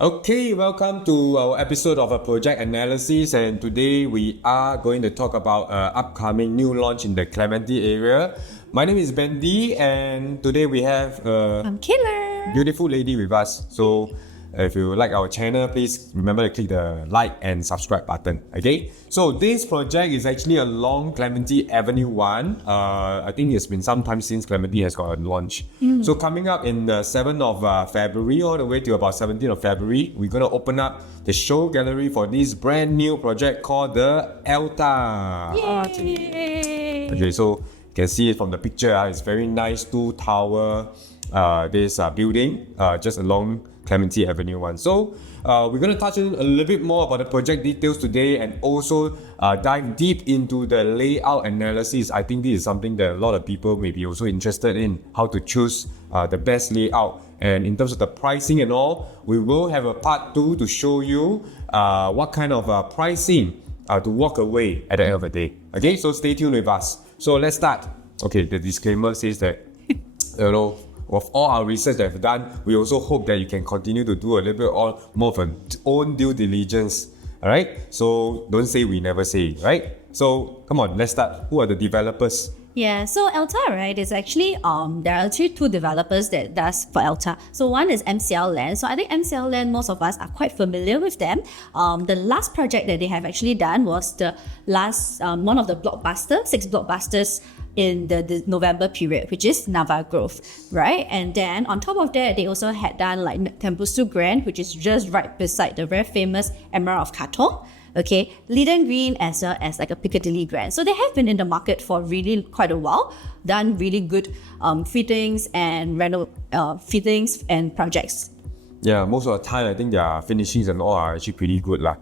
Okay, welcome to our episode of a project analysis, and today we are going to talk about upcoming new launch in the Clementi area. My name is Bendy, and today we have I'm Killer. beautiful lady with us. So if you like our channel, please remember to click the like and subscribe button. Okay, so this project is actually along Clementi Avenue 1. I think it's been some time since Clementi has got a launch. So coming up in the 7th of February all the way to about 17th of February, we're going to open up the show gallery for this brand new project called the Elta. Yay! Okay, so you can see it from the picture. It's very nice, two tower this building just along Clementi Avenue 1. So we're going to touch on a little bit more about the project details today, and also dive deep into the layout analysis. I think this is something that a lot of people may be also interested in, how to choose the best layout. And in terms of the pricing and all, we will have a part 2 to show you what kind of pricing to walk away at the end of the day. Okay, so stay tuned with us. So let's start. Okay, the disclaimer says that, of all our research that we've done, we also hope that you can continue to do a little bit more of an own due diligence. All right? So don't say we never say, right? So come on, let's start. Who are the developers? Yeah, so Elta, right, is actually, there are actually two developers that does for Elta. So one is MCL Land. So I think MCL Land, most of us are quite familiar with them. The last project that they have actually done was the last, one of the blockbusters, 6 blockbusters in the November period, which is Nava Grove, right? And then on top of that, they also had done like Tembusu Grand, which is just right beside the very famous Emerald of Katong. Okay, Leiden Green, as well as like a Piccadilly Grand. So they have been in the market for really quite a while, done really good fittings and fittings and projects. Yeah, most of the time I think their finishings and all are actually pretty good lah.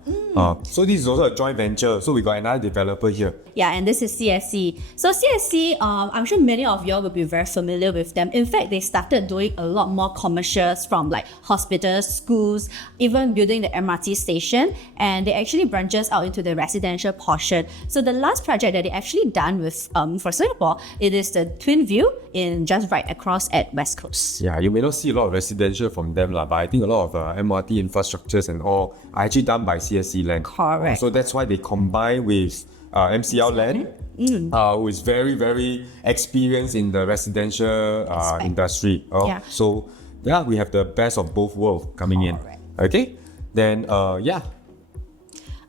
So this is also a joint venture. So we got another developer here. Yeah, and this is CSC. So CSC, I'm sure many of y'all will be very familiar with them. In fact, they started doing a lot more commercials from like hospitals, schools, even building the MRT station, and they actually branches out into the residential portion. So the last project that they actually done with for Singapore, it is the Twin View in just right across at West Coast. Yeah, you may not see a lot of residential from them lah, but I think a lot of MRT infrastructures and all are actually done by CSC Land. Correct. So that's why they combine with MCL Land, who is very, very experienced in the residential industry. Yeah. So yeah, we have the best of both worlds coming in. Okay, then yeah.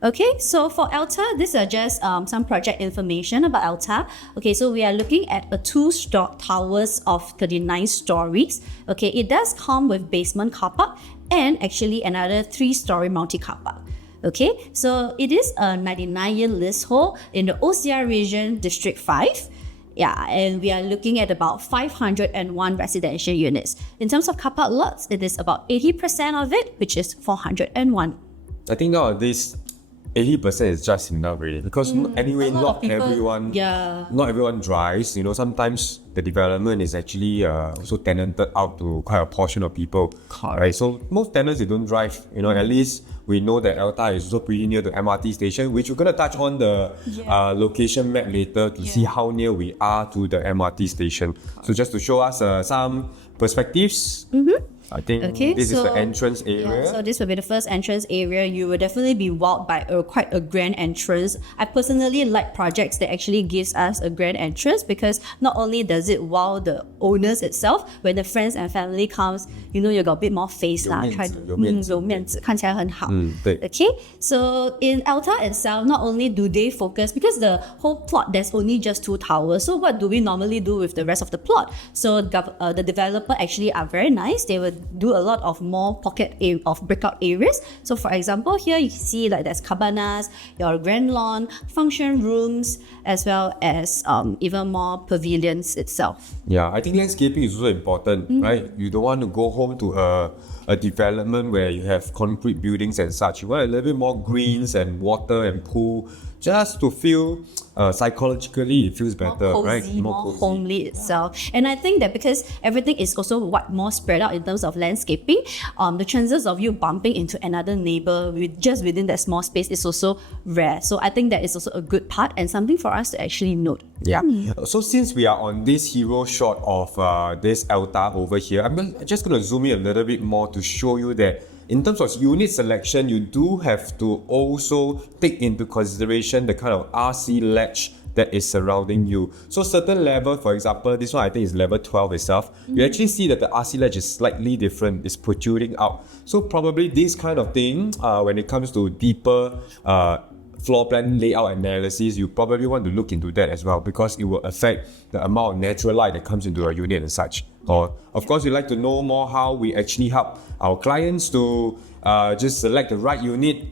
Okay, so for Elta, these are just some project information about Elta. Okay, so we are looking at a 2-story towers of 39 stories. Okay, it does come with basement car park and actually another 3-story multi-car park. Okay, so it is a 99-year leasehold in the OCR region, District 5. Yeah, and we are looking at about 501 residential units. In terms of car park lots, it is about 80% of it, which is 401. I think nowadays 80% is just enough really, because anyway, not everyone drives. You know, sometimes the development is actually also tenanted out to quite a portion of people. Right? So most tenants, they don't drive. You know, at least we know that Elta is also pretty near the MRT station, which we're gonna touch on the location map later to see how near we are to the MRT station. So just to show us some perspectives. I think this is the entrance area. Yeah, so this will be the first entrance area. You will definitely be wowed by quite a grand entrance. I personally like projects that actually gives us a grand entrance, because not only does it wow the owners itself, when the friends and family comes, you know, you got a bit more face lah. 有面子，看起来很好。Okay, so in Elta itself, not only do they focus, because the whole plot there's only just 2 towers. So what do we normally do with the rest of the plot? So the developer actually are very nice. They will do a lot of more pocket of breakout areas. So for example, here you see like there's cabanas, your grand lawn, function rooms, as well as even more pavilions itself. Yeah, I think landscaping is also important, right? You don't want to go home to a development where you have concrete buildings and such. You want a little bit more greens and water and pool, just to feel psychologically it feels better, more cozy, right? More cozy. Homely itself. And I think that because everything is also more spread out in terms of landscaping, the chances of you bumping into another neighbor just within that small space is also rare. So I think that is also a good part and something for us to actually note. Yeah. So since we are on this hero shot of this Elta over here, I'm just going to zoom in a little bit more to show you that in terms of unit selection, you do have to also take into consideration the kind of RC ledge that is surrounding you. So certain level, for example, this one I think is level 12 itself, you actually see that the RC ledge is slightly different, it's protruding out. So probably this kind of thing, when it comes to deeper floor plan layout analysis, you probably want to look into that as well, because it will affect the amount of natural light that comes into a unit and such. Or of course, we'd like to know more how we actually help our clients to just select the right unit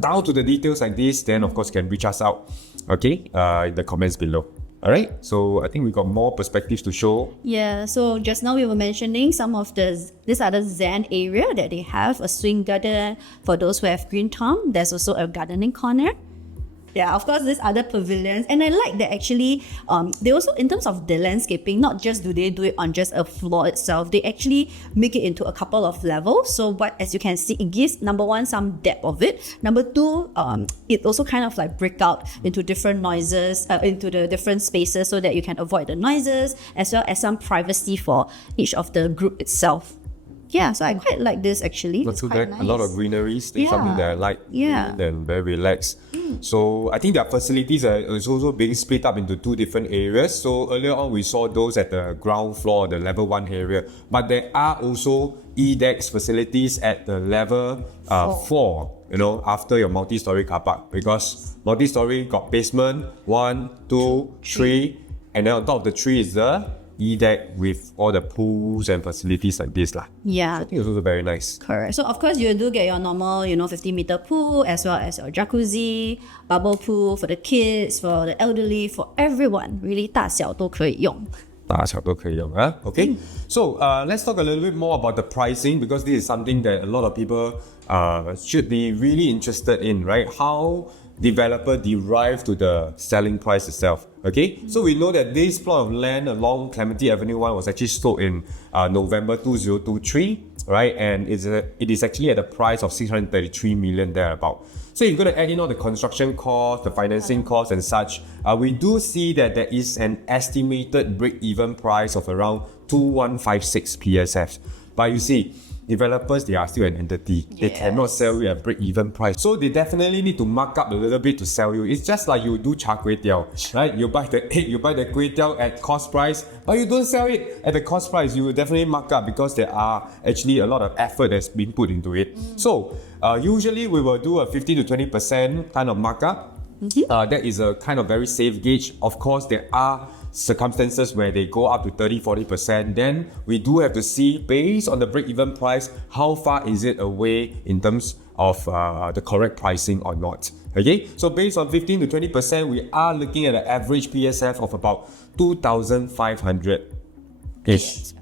down to the details like this. Then of course you can reach us out, okay, in the comments below. Alright, so I think we got more perspectives to show. Yeah, so just now we were mentioning some of this other Zen area that they have, a swing garden for those who have green thumb. There's also a gardening corner. Yeah, of course, there's other pavilions. And I like that actually, they also, in terms of the landscaping, not just do they do it on just a floor itself, they actually make it into a couple of levels. So what, as you can see, it gives, number one, some depth of it. Number two, it also kind of like break out into different noises, into the different spaces so that you can avoid the noises, as well as some privacy for each of the group itself. Yeah, so I quite like this actually. Not too bad. Nice. A lot of greenery, something that I like. Yeah. And very relaxed. So I think their facilities are also being split up into two different areas. So earlier on we saw those at the ground floor, the level 1 area. But there are also E-decks facilities at the level 4, you know, after your multi-story car park. Because multi-story got basement, 1, 2, 3. And then on top of the 3 is the E-deck with all the pools and facilities like this lah. Yeah. I think it's also very nice. Correct. So of course you do get your normal, 50-meter pool, as well as your jacuzzi, bubble pool for the kids, for the elderly, for everyone. Really 大小都可以用。大小都可以用, okay. So let's talk a little bit more about the pricing, because this is something that a lot of people should be really interested in, right? How developer derive to the selling price itself. Okay, so we know that this plot of land along Clementi Avenue 1 was actually sold in November 2023, right? And it is actually at a price of 633 million thereabout. So if you're going to add in all the construction costs, the financing costs and such, we do see that there is an estimated break-even price of around 2156 PSF. But you see, developers, they are still an entity. They cannot sell you at break-even price. So they definitely need to mark up a little bit to sell you. It's just like you do char kway teow, right? You buy the egg, you buy the kway teow at cost price, but you don't sell it at the cost price. You will definitely mark up, because there are actually a lot of effort that's been put into it. So usually we will do a 15 to 20% kind of markup. That is a kind of very safe gauge. Of course, there are circumstances where they go up to 30-40%, then we do have to see, based on the break-even price, how far is it away in terms of the correct pricing or not. Okay, so based on 15 to 20%, we are looking at an average PSF of about 2,500-ish.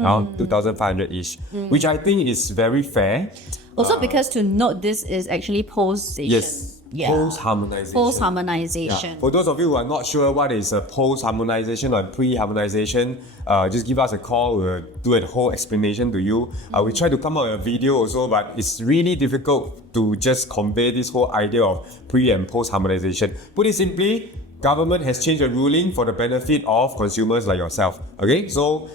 Around 2,500-ish, which I think is very fair. Also because to note, this is actually post-station. Yes. Yeah. Post-harmonization. Post-harmonization. Yeah. For those of you who are not sure what is a post-harmonization or pre-harmonization, just give us a call. We'll do a whole explanation to you. We try to come out with a video also, but it's really difficult to just convey this whole idea of pre- and post-harmonization. Put it simply, government has changed the ruling for the benefit of consumers like yourself. Okay, so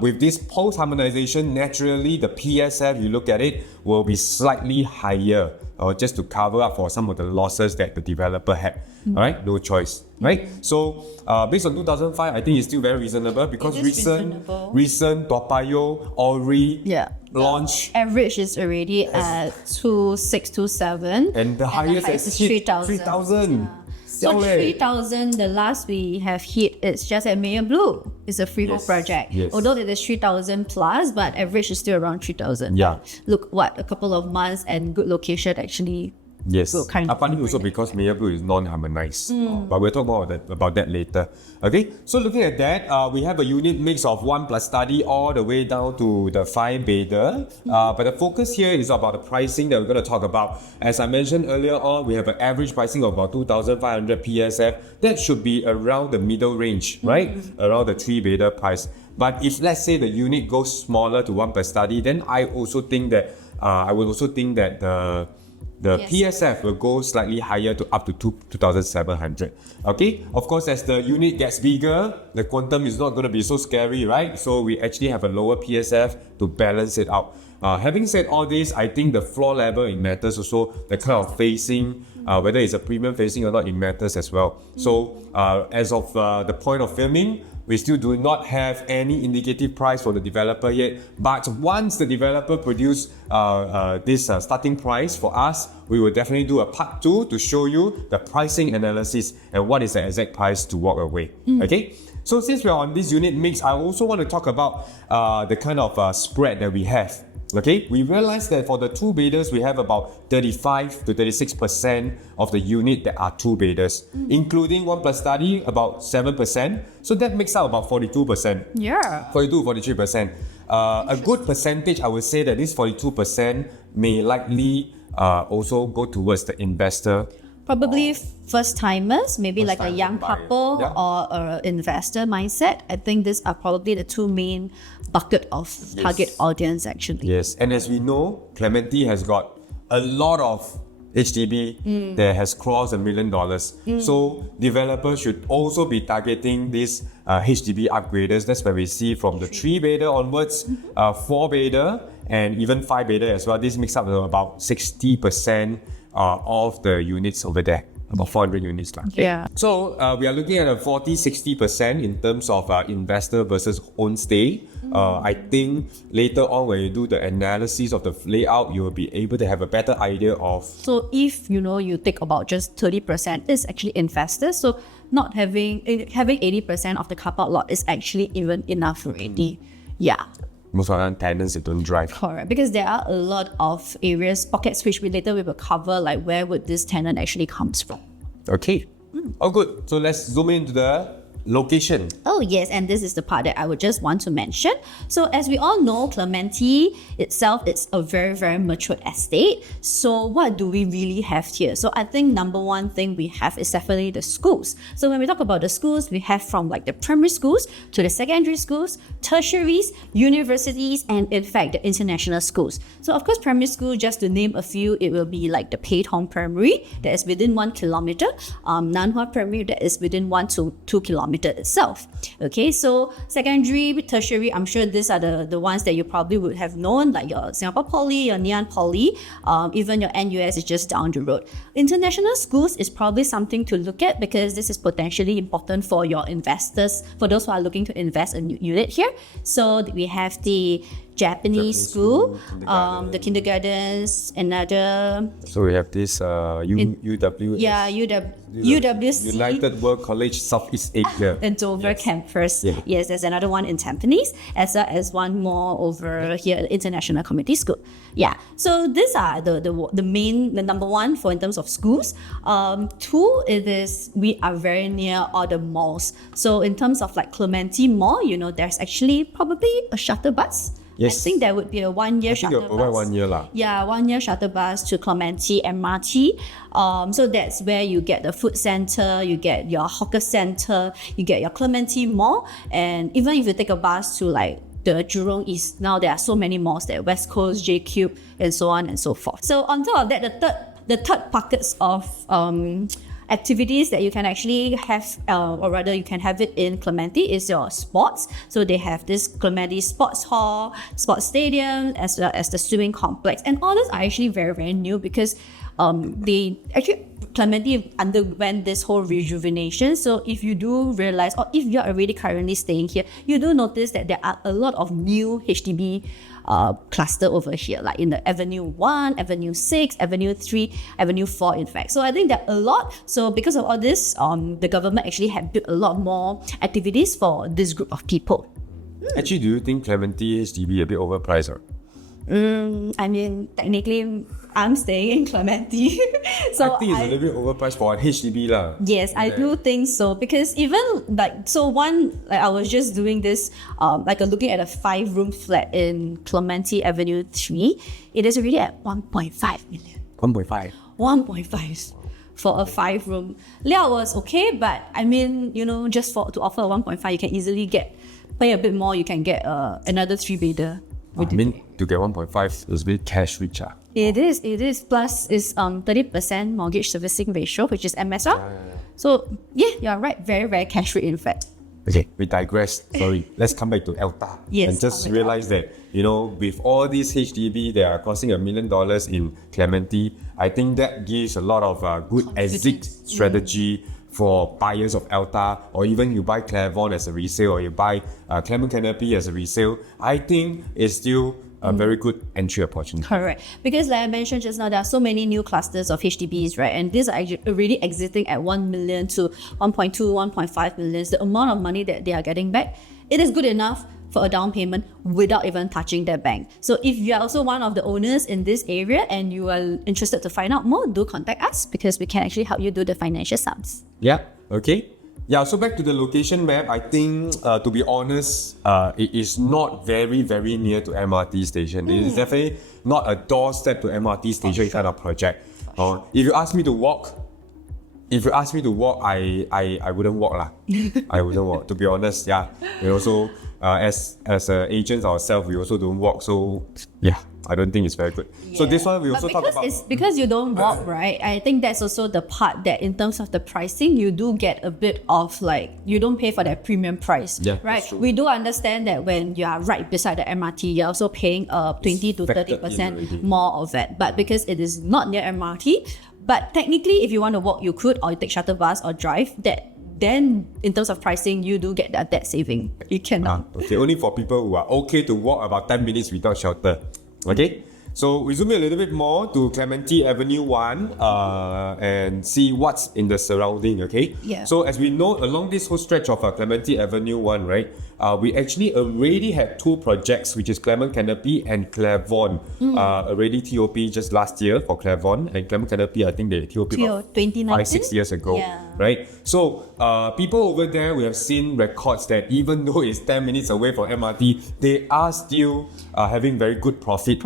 with this post-harmonization, naturally the PSF, you look at it, will be slightly higher, just to cover up for some of the losses that the developer had. All right, no choice, right? So based on 2005, I think it's still very reasonable, because recent Toa Payoh Ori launch average is already at 2,627, and the highest is hit 3,000. So 3,000, the last we have hit, it's just at Mayor Blue. It's a freehold project. Yes. Although it is 3,000 plus, but average is still around 3,000. Yeah. Look, a couple of months and good location actually. Yes. Kind of Apparently also because Mayor Blue is non-harmonized. But we'll talk more about that later. Okay, so looking at that, we have a unit mix of 1 plus study all the way down to the 5-bedder. But the focus here is about the pricing that we're going to talk about. As I mentioned earlier on, we have an average pricing of about 2,500 PSF. That should be around the middle range, right? Around the 3-bedder price. But if let's say the unit goes smaller to 1 plus study, then I would also think that the PSF will go slightly higher to up to 2,700. Okay, of course, as the unit gets bigger, the quantum is not going to be so scary, right? So we actually have a lower PSF to balance it out. Having said all this, I think the floor level it matters also, the kind of facing, whether it's a premium facing or not, it matters as well. So as of the point of filming, we still do not have any indicative price for the developer yet. But once the developer produce this starting price for us, we will definitely do a part 2 to show you the pricing analysis and what is the exact price to walk away. Okay? So since we're on this unit mix, I also want to talk about the kind of spread that we have. Okay, we realized that for the 2 beders, we have about 35 to 36% of the unit that are 2 beders, including 1 plus study, about 7%. So that makes up about 42%. Yeah. 43%. A good percentage, I would say that this 42% may likely also go towards the investor. Probably first timers, maybe like a young buyer. couple Yeah. or an investor mindset. I think these are probably the 2 main bucket of target audience actually. Yes, and as we know, Clementi has got a lot of HDB that has crossed $1 million. So developers should also be targeting these HDB upgraders. That's where we see from the 3 bedder onwards, 4 bedder and even 5 bedder as well. This makes up about 60% of the units over there. About 400 units. Yeah. So we are looking at a 40-60% in terms of investor versus own stay. I think later on when you do the analysis of the layout, you will be able to have a better idea of. So if you take about just 30% is actually investors. So not having 80% of the car park lot is actually even enough already. Yeah. Most of the tenants that don't drive. Correct, because there are a lot of areas, pockets which we will cover, like where would this tenant actually comes from. Okay. Oh, good. So let's zoom into the location. Oh yes, and this is the part that I would just want to mention. So as we all know, Clementi itself, it's a very, very mature estate. So what do we really have here? So I think number one thing we have is definitely the schools. So when we talk about the schools, we have from like the primary schools to the secondary schools, tertiaries, universities, and in fact the international schools. So of course, primary school, just to name a few, it will be like the Pei Tong Primary that is within 1 kilometer, Nanhua Primary that is within 1 to 2 kilometers itself. Okay, so secondary, tertiary, I'm sure these are the ones that you probably would have known, like your Singapore Poly, your Ngee Ann Poly, even your NUS is just down the road. International schools is probably something to look at because this is potentially important for your investors, for those who are looking to invest in a unit here. So we have the Japanese school, the kindergartens, another. So we have this UW. Yeah, UWC. United World College Southeast Asia. The Dover campus. Yeah. Yes, there's another one in Tampines, as well as one more over here at International Community School. Yeah, so these are the main, the number one for in terms of schools. 2, it is we are very near all the malls. So in terms of like Clementi Mall, there's actually probably a shuttle bus. Yes. I think there would be a 1-year shuttle bus. Provide 1 year lah. Yeah, 1-year shuttle bus to Clementi MRT. So that's where you get the food center, you get your hawker center, you get your Clementi Mall, and even if you take a bus to like the Jurong East, now there are so many malls there, West Coast, J-Cube, and so on and so forth. So on top of that, the third buckets of activities that you can actually have, or rather you can have it in Clementi, is your sports. So they have this Clementi Sports Hall, Sports Stadium, as well as the swimming complex. And all those are actually very, very new because Clementi underwent this whole rejuvenation. So if you do realize, or if you're already currently staying here, you do notice that there are a lot of new HDB cluster over here, like in the Avenue 1, Avenue 6, Avenue 3, Avenue 4, in fact. So I think there are a lot. So because of all this, the government actually had built a lot more activities for this group of people. Actually, do you think Clementi HDB a bit overpriced? Or? I mean, technically, I'm staying in Clementi. So I think it's a little bit overpriced for an HDB lah. Yes, I do think so, because even I was just doing this, looking at a 5-room flat in Clementi Avenue 3. It is already at 1.5 million. 1.5. 1.5 for a 5-room. Liao was okay, but I mean, just to offer a 1.5, you can easily pay a bit more. You can get another 3-bedder. I mean, to get 1.5, it's a bit cash rich. It is. Plus, it's 30% mortgage servicing ratio, which is MSR. So, yeah, you're right. Very, very cash rich, in fact. Okay, we digress. Sorry. Let's come back to Elta. Yes, And just Elta. realize that, you know, with all these HDB that are costing $1 million in Clementi, I think that gives a lot of good exit strategy for buyers of Elta, or even you buy Clavon as a resale, or you buy Clement Canopy as a resale. I think it's still a very good entry opportunity. Correct. Because like I mentioned just now, there are so many new clusters of HDBs, right? And these are already exiting at 1 million to 1.2, 1.5 million. The amount of money that they are getting back, it is good enough for a down payment without even touching their bank. So if you are also one of the owners in this area and you are interested to find out more, do contact us because we can actually help you do the financial sums. Yeah, okay. Yeah, so back to the location map, I think, to be honest, it is not very, very near to MRT station. It is definitely not a doorstep to MRT station kind of project. If you ask me to walk, I wouldn't walk lah. I wouldn't walk, to be honest. Yeah, we also, as agents ourselves, we also don't walk. So yeah, I don't think it's very good. So this one we also talk about. It's because you don't walk, right? I think that's also the part that in terms of the pricing, you do get a bit of like, you don't pay for that premium price, Yeah, right? that's true. We do understand that when you are right beside the MRT, you're also paying 20 to factored in 30% already. more of it. But because it is not near MRT, but technically if you want to walk, you could, or you take shuttle bus or drive, then in terms of pricing, you do get that saving. You cannot. Okay, only for people who are okay to walk about 10 minutes without shelter. Okay, so we zoom in a little bit more to Clementi Avenue 1 and see what's in the surrounding, okay? Yeah. So as we know, along this whole stretch of Clementi Avenue 1, right, we actually already had two projects, which is Clement Canopy and Clavon. Already TOP just last year for Clavon, and Clement Canopy, I think they TOP about 2019? 5-6 years ago, Yeah. right? So people over there, we have seen records that even though it's 10 minutes away from MRT, they are still having very good profit.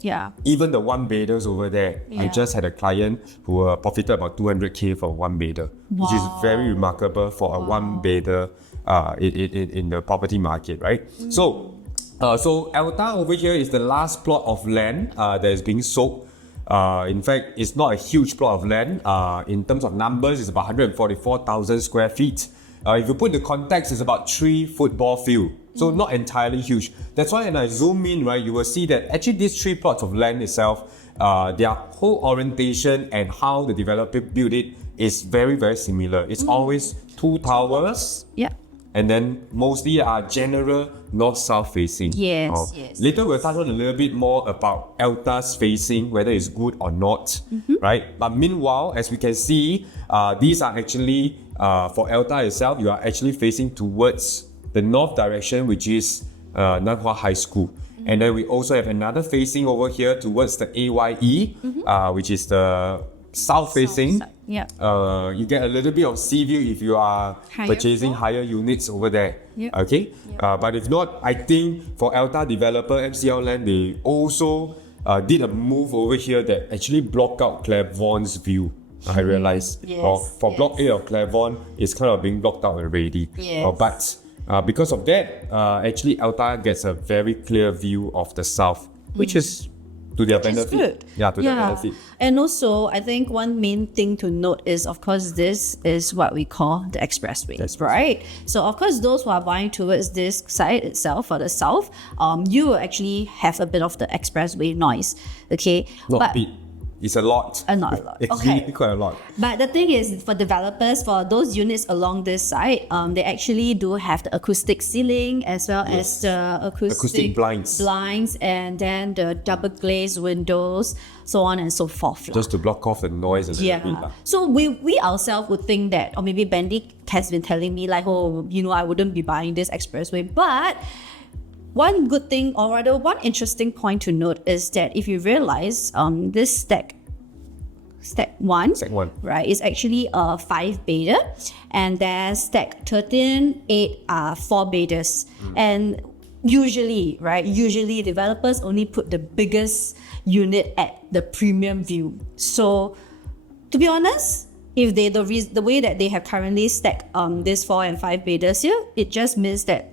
Yeah. Even the one beders over there, I Yeah. just had a client who profited about 200K for one bedder, which is very remarkable for a one bedder in the property market, right? So Elta over here is the last plot of land that is being sold. In fact, it's not a huge plot of land. In terms of numbers, it's about 144,000 square feet. If you put the context, it's about 3 football fields. So not entirely huge. That's why when I zoom in, right, you will see that actually these 3 plots of land itself, their whole orientation and how the developer built it is very, very similar. It's always 2 towers. Yeah. And then mostly are general north-south facing. Yes, yes. Later we'll touch on a little bit more about Elta's facing, whether it's good or not, right? But meanwhile, as we can see, these are actually, for Elta itself, you are actually facing towards the north direction, which is Nanhua High School. And then we also have another facing over here towards the AYE, which is the south facing. South side, yeah. You get a little bit of sea view if you are Higher purchasing floor. higher units over there. Yep. Okay, but if not, I think for Elta developer MCL Land, they also did a move over here that actually block out Clavon's view. I realized Yes, for block A of Clavon, it's kind of being blocked out already. Yes. But because of that, actually Elta gets a very clear view of the south, which is to their benefit. Good. Yeah, to their benefit. And also, I think one main thing to note is, of course, this is what we call the expressway, right? So, of course, those who are buying towards this side itself, for the south, you will actually have a bit of the expressway noise, okay? Not a bit. It's a lot. Not a lot. It's Okay. really quite a lot. But the thing is, for developers, for those units along this side, they actually do have the acoustic ceiling as well as the acoustic blinds. And then the double glazed windows, so on and so forth. Just to block off the noise and Yeah. everything. So we ourselves would think that, or maybe Bendy has been telling me like, oh, I wouldn't be buying this expressway. But one good thing, or rather one interesting point to note is that if you realize this stack one, right, is actually a 5-bedder, and then stack 13, 8 are 4-bedders. And usually developers only put the biggest unit at the premium view. So to be honest, if they the way that they have currently stacked this 4 and 5-bedders here, it just means that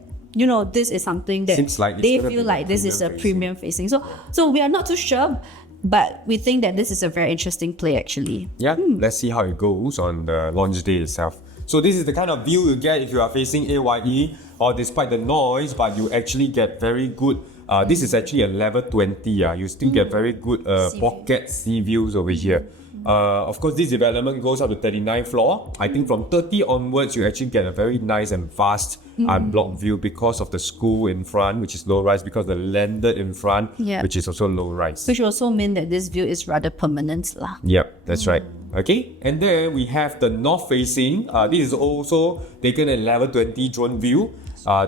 this is something that Seems like it's they gonna feel be like this is a premium facing. So we are not too sure, but we think that this is a very interesting play actually. Yeah, let's see how it goes on the launch day itself. So this is the kind of view you get if you are facing AYE, or despite the noise, but you actually get very good. This is actually a level 20. You still get very good pocket sea views over here. Of course, this development goes up to 39th floor. I think from 30 onwards, you actually get a very nice and vast block view because of the school in front, which is low rise, because the landed in front, which is also low rise. Which also mean that this view is rather permanent lah. Yep, that's right. Okay, and then we have the north facing. This is also taken a level 20 drone view.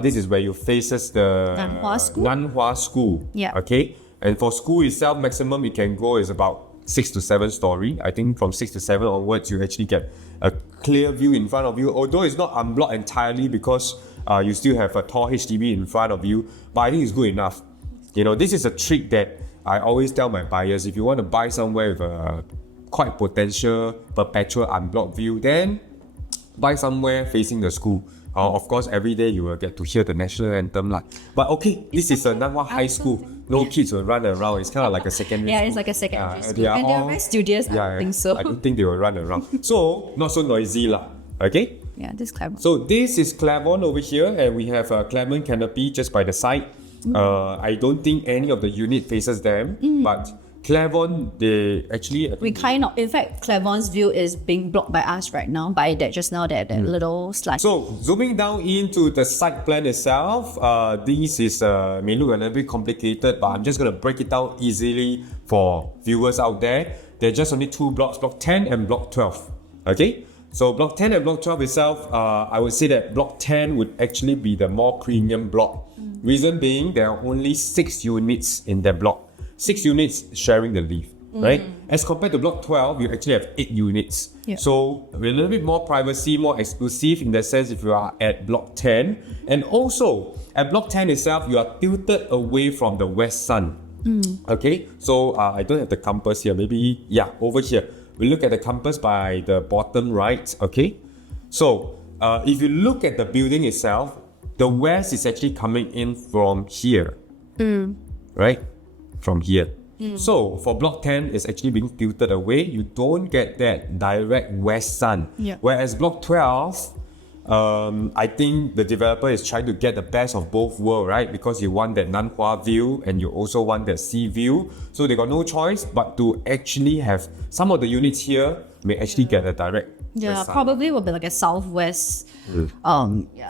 This is where you faces the Nanhua School. Yeah. Okay, and for school itself, maximum it can go is about 6 to 7 story. I think from 6 to 7 onwards, you actually get a clear view in front of you. Although it's not unblocked entirely because you still have a tall HDB in front of you, but I think it's good enough. You know, this is a trick that I always tell my buyers. If you want to buy somewhere with a quite potential perpetual unblocked view, then buy somewhere facing the school. Of course, every day you will get to hear the national anthem. But okay, this is a Nanhua High School. No kids will run around. It's kind of like a secondary school. It's like a secondary school. And they are very studious, I think so. I don't think they will run around. So, not so noisy lah. Okay? Yeah, this is Clavon. So, this is Clavon over here, and we have a Clement canopy just by the side. I don't think any of the unit faces them, but Clavon, they actually... in fact, Clavon's view is being blocked by us right now, by that just now, that little slide. So, zooming down into the site plan itself, this is may look a little bit complicated, but I'm just going to break it down easily for viewers out there. There are just only 2 blocks, Block 10 and Block 12. Okay? So, Block 10 and Block 12 itself, I would say that Block 10 would actually be the more premium block. Reason being, there are only 6 units in that block. 6 units sharing the lift, right? As compared to Block 12, you actually have 8 units. Yeah. So with a little bit more privacy, more exclusive in the sense if you are at Block 10. And also, at Block 10 itself, you are tilted away from the west sun. Okay, so I don't have the compass here. Maybe, over here. We look at the compass by the bottom right, okay? So if you look at the building itself, the west is actually coming in from here, right? From here. So for Block 10, it's actually being tilted away. You don't get that direct west sun. Whereas Block 12, I think the developer is trying to get the best of both worlds, right? Because you want that Nanhua view and you also want that sea view. So they got no choice but to actually have some of the units here may actually get a direct west sun. Probably will be like a southwest.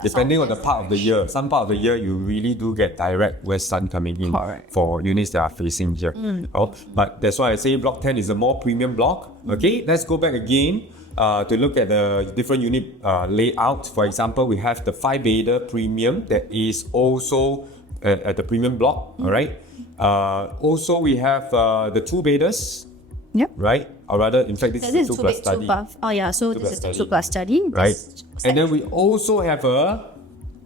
Depending on the part of the year. Some part of the year you really do get direct west sun coming in for units that are facing here. But that's why I say Block 10 is a more premium block. Okay, let's go back again to look at the different unit layout. For example, we have the 5-bedder premium that is also at the premium block. Alright. Also we have the 2-bedders. Right? Or rather, in fact, this is a 2 plus study. So this is the 2 plus study. Right. And then we also have a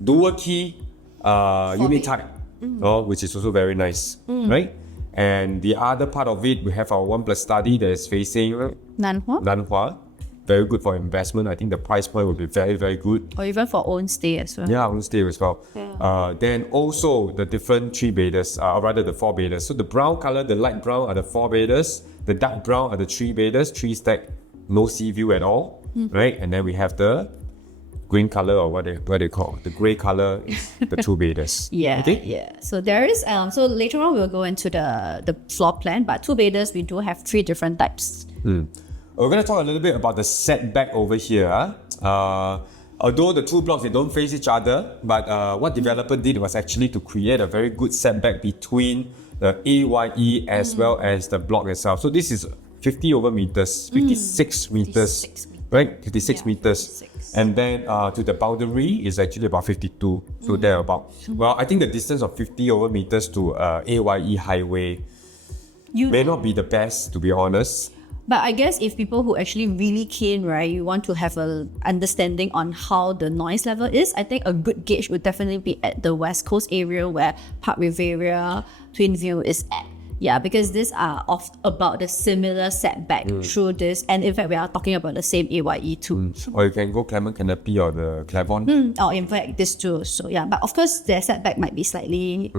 dual key unit type, which is also very nice. Right? And the other part of it, we have our 1 plus study that is facing Nanhua. Very good for investment. I think the price point will be very, very good. Or even for own stay as well. Yeah, own stay as well. Then also the different 3-bedders, or rather the 4-bedders. So the brown color, the light brown are the 4-bedders. The dark brown are the 3-bedders, 3 stack, no sea view at all, right? And then we have the green color, or what they call the gray color, is the 2-bedders. So there is so later on we'll go into the floor plan, but 2-bedders we do have 3 different types. We're going to talk a little bit about the setback over here. Although the 2 blocks, they don't face each other, but what developer did was actually to create a very good setback between the AYE as well as the block itself. So this is 50 over meters, 56 meters, right? 56 meters. 56. And then to the boundary is actually about 52. So they're about, well, I think the distance of 50 over meters to AYE highway may not be the best, to be honest. But I guess if people who actually really keen, right, you want to have an understanding on how the noise level is, I think a good gauge would definitely be at the West Coast area where Park Riviera, Twinview is at. Yeah, because these are of about the similar setback through this. And in fact, we are talking about the same AYE too. Or you can go Clement Canopy or the Clavon. Or in fact, this too. So yeah, but of course, their setback might be slightly...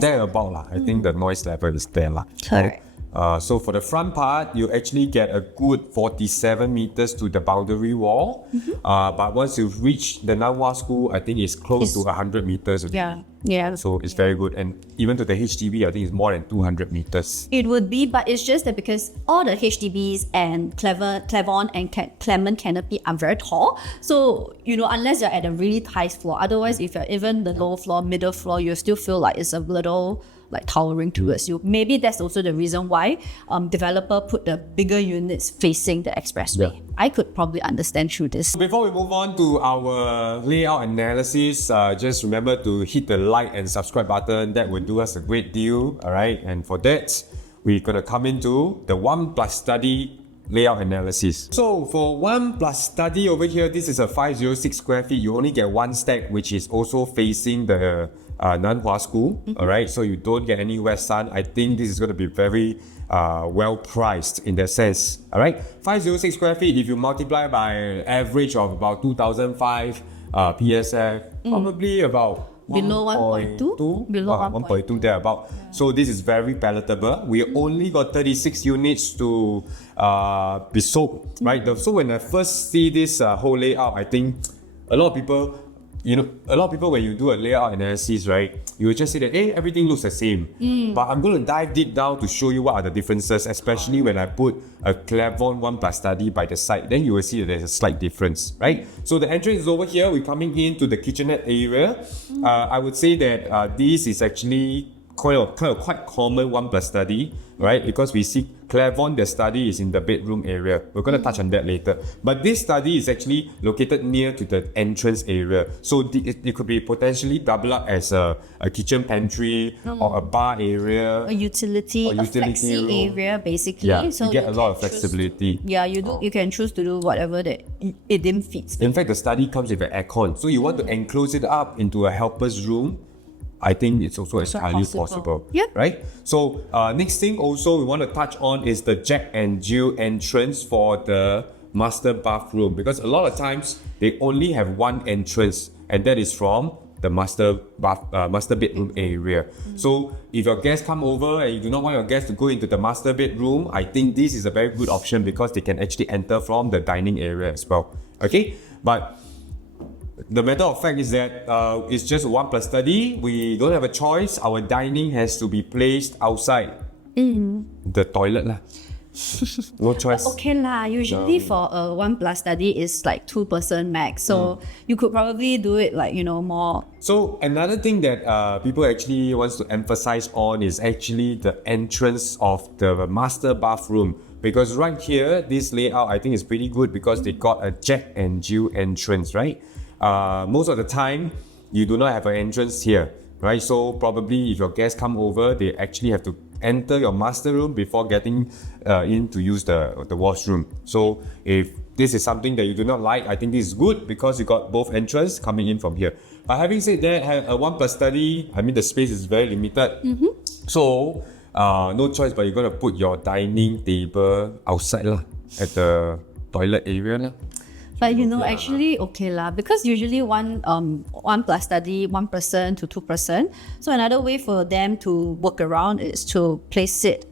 There about lah. I think the noise level is there lah. Correct. So for the front part, you actually get a good 47 meters to the boundary wall. But once you reach the Nanhua School, I think it's close to 100 meters. Yeah. So it's very good. And even to the HDB, I think it's more than 200 meters. It would be, but it's just that because all the HDBs and Clavon and Clement canopy are very tall. So, unless you're at a really high floor, otherwise if you're even the low floor, middle floor, you still feel like it's a little like towering towards you. Maybe that's also the reason why developer put the bigger units facing the expressway. Yeah. I could probably understand through this. Before we move on to our layout analysis, just remember to hit the like and subscribe button. That would do us a great deal. All right. And for that, we're going to come into the 1+ study layout analysis. So for 1+ study over here, this is a 506 square feet. You only get one stack, which is also facing the Nanhua School. All right. So you don't get any west sun. I think this is going to be very well priced in that sense. All right. 506 square feet, if you multiply by an average of about 2005 PSF, probably about below 1.2? Below 1.2 thereabout. So this is very palatable. We only got 36 units to be sold, right? So when I first see this whole layout, I think a lot of people, when you do a layout analysis, right, you will just say that, hey, everything looks the same. But I'm going to dive deep down to show you what are the differences, especially when I put a Clavon 1+ study by the side. Then you will see that there's a slight difference, right? So the entrance is over here. We're coming into the kitchenette area. I would say that this is actually quite common 1+ study, right? Because we see Clavon, the study is in the bedroom area. We're going to touch on that later. But this study is actually located near to the entrance area. So it could be potentially double up as a kitchen pantry or a bar area. A utility, a flexi room. Area, basically. Yeah, so you get a lot of flexibility. You can choose to do whatever that it then fits. In fact, the study comes with an aircon. So you want to enclose it up into a helper's room. I think it's also entirely possible. Yep. Right? So next thing also we want to touch on is the Jack and Jill entrance for the master bathroom, because a lot of times they only have one entrance, and that is from the master bedroom area. So if your guests come over and you do not want your guests to go into the master bedroom, I think this is a very good option because they can actually enter from the dining area as well. Okay? But the matter of fact is that it's just a 1+ study. We don't have a choice. Our dining has to be placed outside the toilet lah. No choice. Okay lah. Usually for a 1+ study is like 2-person max. So you could probably do it like more. So another thing that people actually wants to emphasize on is actually the entrance of the master bathroom. Because right here, this layout I think is pretty good because they got a Jack and Jill entrance, right? Most of the time, you do not have an entrance here, right? So probably if your guests come over, they actually have to enter your master room before getting in to use the washroom. So if this is something that you do not like, I think this is good because you got both entrances coming in from here. But having said that, a 1+ study, I mean the space is very limited. So no choice, but you're going to put your dining table outside lah, at the toilet area lah. But actually okay lah, because usually 1+ study, 1 person to 2 person. So another way for them to work around is to place it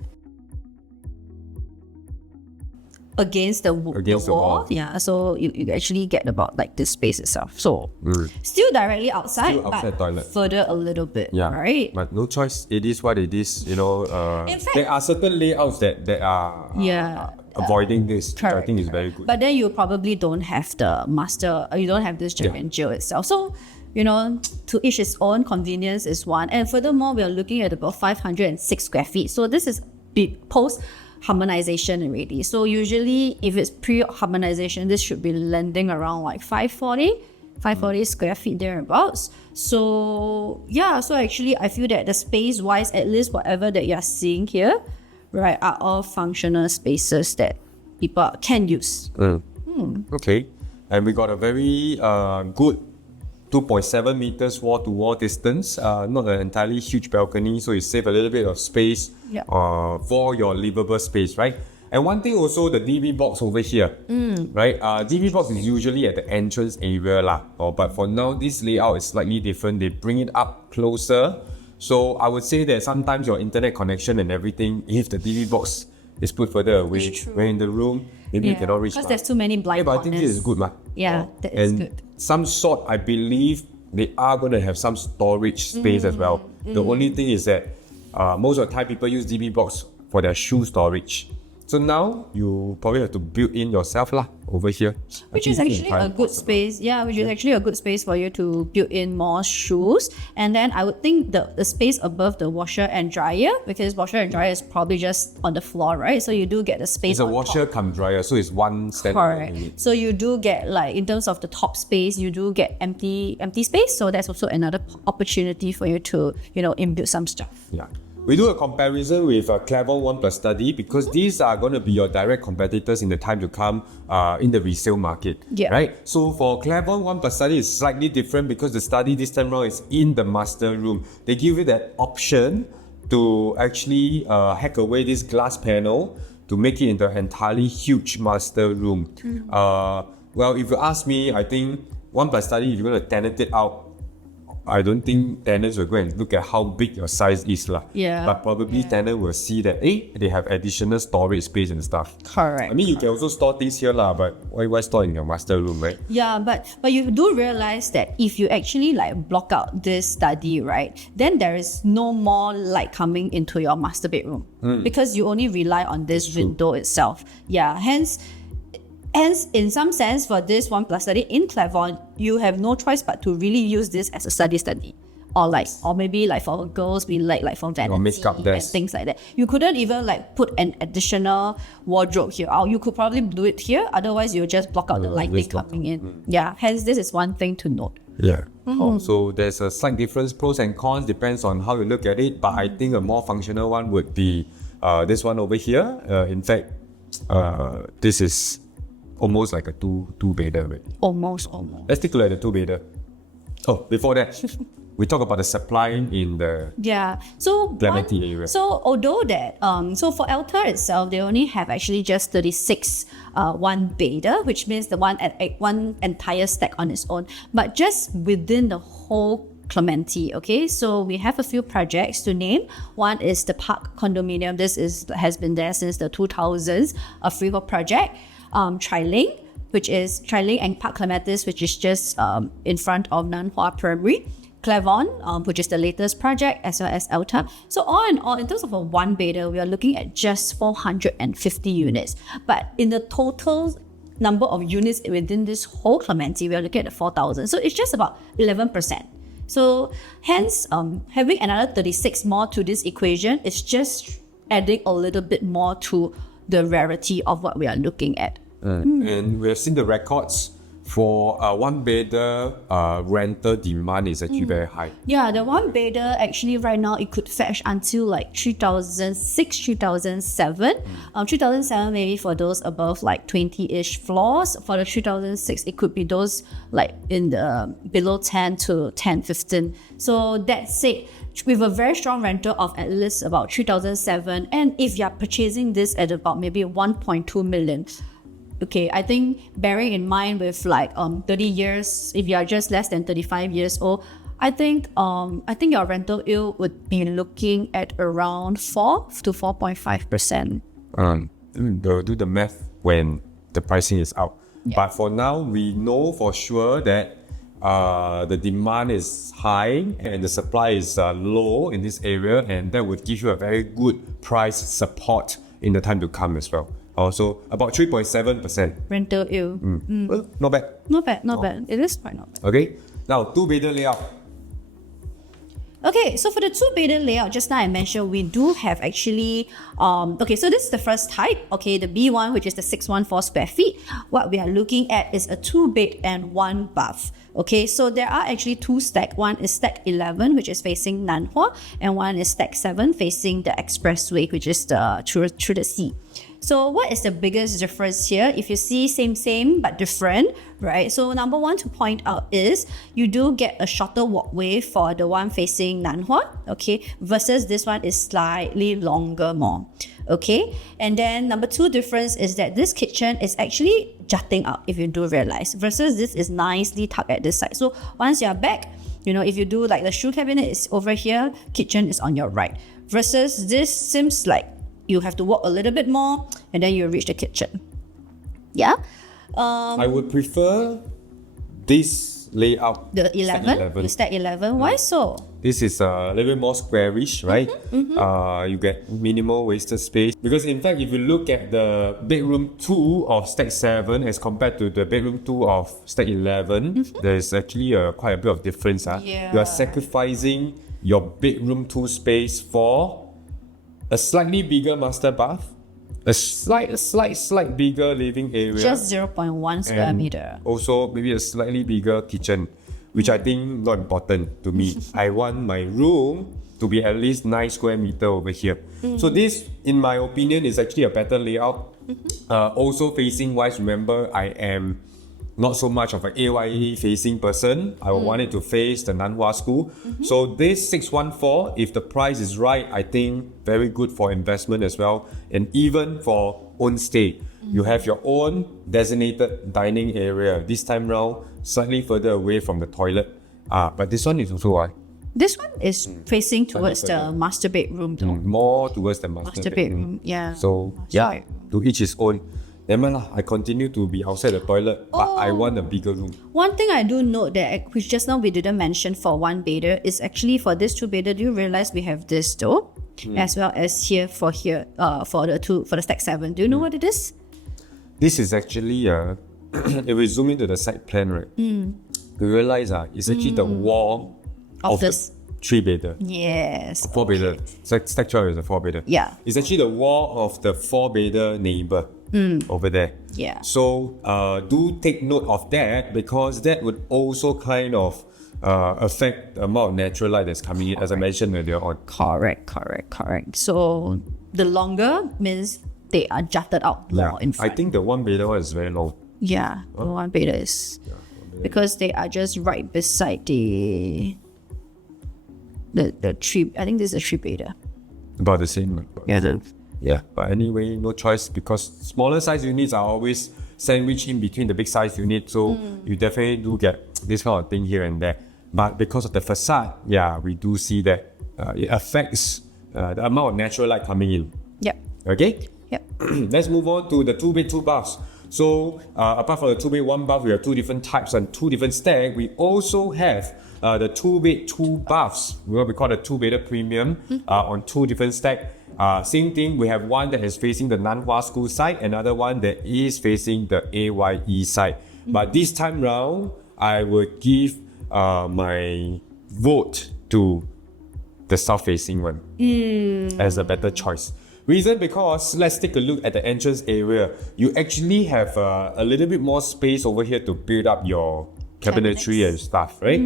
against the wall. Yeah, so you actually get about like this space itself. So still directly outside, but toilet. Further a little bit, right? But no choice. It is what it is. In fact, there are certain layouts that are avoiding this, which I think is very good. But then you probably don't have the master, you don't have this Jack and Jill itself. So, to each its own. Convenience is one. And furthermore, we are looking at about 506 square feet. So this is post harmonization already. So usually if it's pre-harmonization, this should be landing around like 540 square feet thereabouts. So so actually I feel that the space wise, at least whatever that you're seeing here, right, are all functional spaces that people can use. Okay. And we got a very good 2.7 meters wall-to-wall distance. Not an entirely huge balcony, so you save a little bit of space for your livable space, right? And one thing also, the DB box over here, right? DB box is usually at the entrance area lah. But for now, this layout is slightly different. They bring it up closer So I would say that sometimes your internet connection and everything, if the TV box is put further away, when in the room, maybe you cannot reach. Because there's too many blind but I think this is good, ma. Yeah, that is And good. some sort, I believe they are going to have some storage space as well. The only thing is that most of the time people use DB box for their shoe storage. So now you probably have to build in yourself lah over here. Which is actually a good space. Yeah, which is actually a good space for you to build in more shoes. And then I would think the space above the washer and dryer, because washer and dryer is probably just on the floor, right? So you do get the space. It's a on washer top. come dryer, so it's one stand. Correct. So you do get, like, in terms of the top space, you do get empty space. So that's also another opportunity for you to, inbuild some stuff. Yeah. We do a comparison with Clavon 1 Plus study because these are going to be your direct competitors in the time to come in the resale market. Yeah. Right? So for Clavon 1 Plus study is slightly different because the study this time around is in the master room. They give you that option to actually hack away this glass panel to make it into an entirely huge master room. Well, if you ask me, I think 1 Plus study, if you're going to tenant it out, I don't think tenants will go and look at how big your size is lah. Yeah. But probably tenant will see that they have additional storage space and stuff. Correct. I mean, you can also store things here lah, but why store in your master room, right? Yeah, but you do realize that if you actually block out this study, right, then there is no more light coming into your master bedroom because you only rely on this window itself. Yeah, hence, in some sense, for this 1 Plus study in Clavon, you have no choice but to really use this as a study. Or maybe for girls, we like for vanity makeup and desk. things like that. You couldn't even put an additional wardrobe here. Or you could probably do it here. Otherwise, you'll just block out the lighting coming in. Yeah, hence this is one thing to note. Yeah. So there's a slight difference, pros and cons, depends on how you look at it. But I think a more functional one would be this one over here. In fact, this is almost like a two-bedder. Right? Almost. Let's take a look at the two-bedder. Oh, before that, we talk about the supply in the Clementi area. So although that, so for Elta itself, they only have actually just 36 one-bedder, which means the one entire stack on its own. But just within the whole Clementi, okay, so we have a few projects to name. One is the Park Condominium. This has been there since the 2000s, a freehold project. Triling, which is Triling and Park Clematis, which is just in front of Nanhua Primary. Clavon, which is the latest project, as well as Elta. So all in all, in terms of a one-bedder, we are looking at just 450 units. But in the total number of units within this whole Clementi, we are looking at 4,000. So it's just about 11%. So hence, having another 36 more to this equation is just adding a little bit more to the rarity of what we are looking at. And we have seen the records for one-bedder rental demand is actually very high. Yeah, the one-bedder actually right now it could fetch until 2006, 2007. 2007 maybe for those above 20-ish floors. For the 2006, it could be those in the below 10 to 10, 15. So that said, with a very strong rental of at least about 3007, and if you're purchasing this at about maybe 1.2 million, okay, I think bearing in mind with 30 years, if you are just less than 35 years old, I think your rental yield would be looking at around 4 to 4.5%. They'll do the math when the pricing is out. Yeah. But for now, we know for sure that the demand is high and the supply is low in this area, and that would give you a very good price support in the time to come as well. Also, about 3.7% rental yield. Well, not bad. Not bad. It is quite not bad. Okay, now two-bedder layout. Okay, so for the two-bedder layout, just now I mentioned we do have actually, okay, so this is the first type, okay, the B1, which is the 614 square feet. What we are looking at is a 2-bed and 1 bath. Okay, so there are actually 2 stack. One is stack 11, which is facing Nanhua, and one is stack 7 facing the expressway, which is through the sea. So what is the biggest difference here? If you see same but different, right? So number one to point out is you do get a shorter walkway for the one facing Nanhua, okay, versus this one is slightly longer more. Okay, and then number 2 difference is that this kitchen is actually jutting up, if you do realize, versus this is nicely tucked at this side. So once you're back, if you do like the shoe cabinet is over here, kitchen is on your right, versus this seems like you have to walk a little bit more and then you reach the kitchen. Yeah. I would prefer this layout. The 11, you stack 11. Why so? This is a little bit more squarish, right? You get minimal wasted space. Because in fact, if you look at the bedroom 2 of stack 7 as compared to the bedroom 2 of stack 11, there's actually quite a bit of difference. Yeah. You are sacrificing your bedroom 2 space for a slightly bigger master bath, a slight bigger living area. Just 0.1 square meter. Also, maybe a slightly bigger kitchen, which I think not important to me. I want my room to be at least 9 square meter over here. So this, in my opinion, is actually a better layout. Also facing wise, remember, I am not so much of an AYE facing person. I want it to face the Nanhua school. So this 614, if the price is right, I think very good for investment as well. And even for own stay. You have your own designated dining area. This time round, slightly further away from the toilet. But this one is also This one is facing towards the master bedroom though. more towards the master bedroom. Yeah. So yeah, to each his own. Never mind lah, I continue to be outside the toilet, but I want a bigger room. One thing I do note that, which just now we didn't mention for 1 bedder, is actually for this 2 bedder, do you realize we have this door? As well as here for the stack 7. Do you know what it is? This is actually if we zoom into the side plan, right? We realize it's actually the wall of this. the 3 bedder. Yes. 4 bedder. Stack 12 is a 4 bedder. Yeah. It's actually the wall of the 4 bedder neighbor over there. Yeah. So do take note of that, because that would also kind of affect the amount of natural light that's coming in, as I mentioned earlier on. Correct. So the longer means they are jutted out more in front. I think the 1 bedder one is very long. Yeah, the 1 bedder is because they are just right beside the 3. I think this is a 3 bedder. About the same. Yeah. But anyway, no choice, because smaller size units are always sandwiched in between the big size unit. So you definitely do get this kind of thing here and there. But because of the facade, we do see that it affects the amount of natural light coming in. Yep. Okay? Yep. Let's move on to the 2-bed 2 baths. So apart from the 2-bed 1 bath, we have 2 different types and 2 different stacks. We also have the 2-bed 2 baths, what we call the 2-bedder premium, on 2 different stacks. Same thing, we have one that is facing the Nanhua school side, another one that is facing the AYE side. But this time round, I would give my vote to the south facing one as a better choice. Reason because let's take a look at the entrance area. You actually have a little bit more space over here to build up your cabinetry and stuff, right?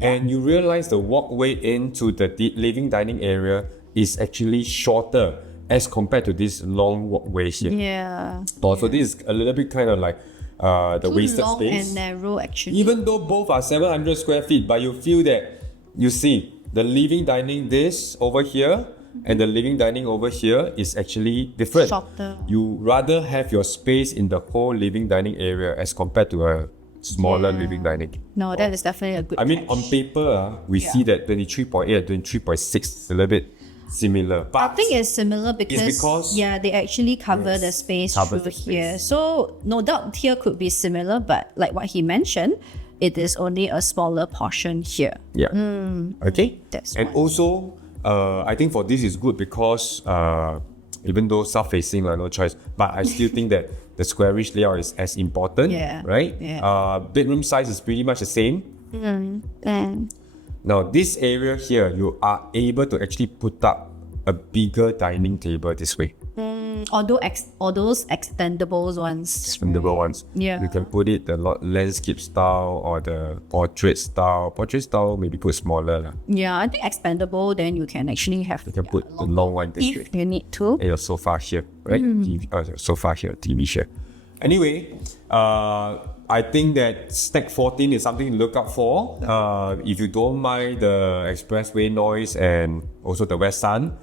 And you realize the walkway into the living dining area is actually shorter as compared to this long walkway here. Yeah. So this is a little bit kind of like the wasted long space. and narrow actually. Even though both are 700 square feet, but you feel that, you see, the living dining this over here and the living dining over here is actually different. Shorter. You rather have your space in the whole living dining area as compared to a smaller living dining. No, that is definitely a good I mean, catch. on paper, we see that 23.8 and 23.6 is a little bit similar. But I think it's similar because they actually cover the space Cover through the here. So no doubt here could be similar, but like what he mentioned, it is only a smaller portion here. yeah. Okay. That's and one. also, I think for this is good because even though south facing, no choice, but I still think that the squarish layout is as important, right? Yeah. Bedroom size is pretty much the same. Now, this area here, you are able to actually put up a bigger dining table this way. Although those extendables ones. Expandable ones. Yeah. You can put it the landscape style or the portrait style. Portrait style maybe put smaller. Yeah, I think expandable, then you can actually have You can put the long one this way. if you need to. And your sofa here, right? Sofa here, TV here. Anyway, I think that stack 14 is something to look out for. If you don't mind the expressway noise and also the west sun,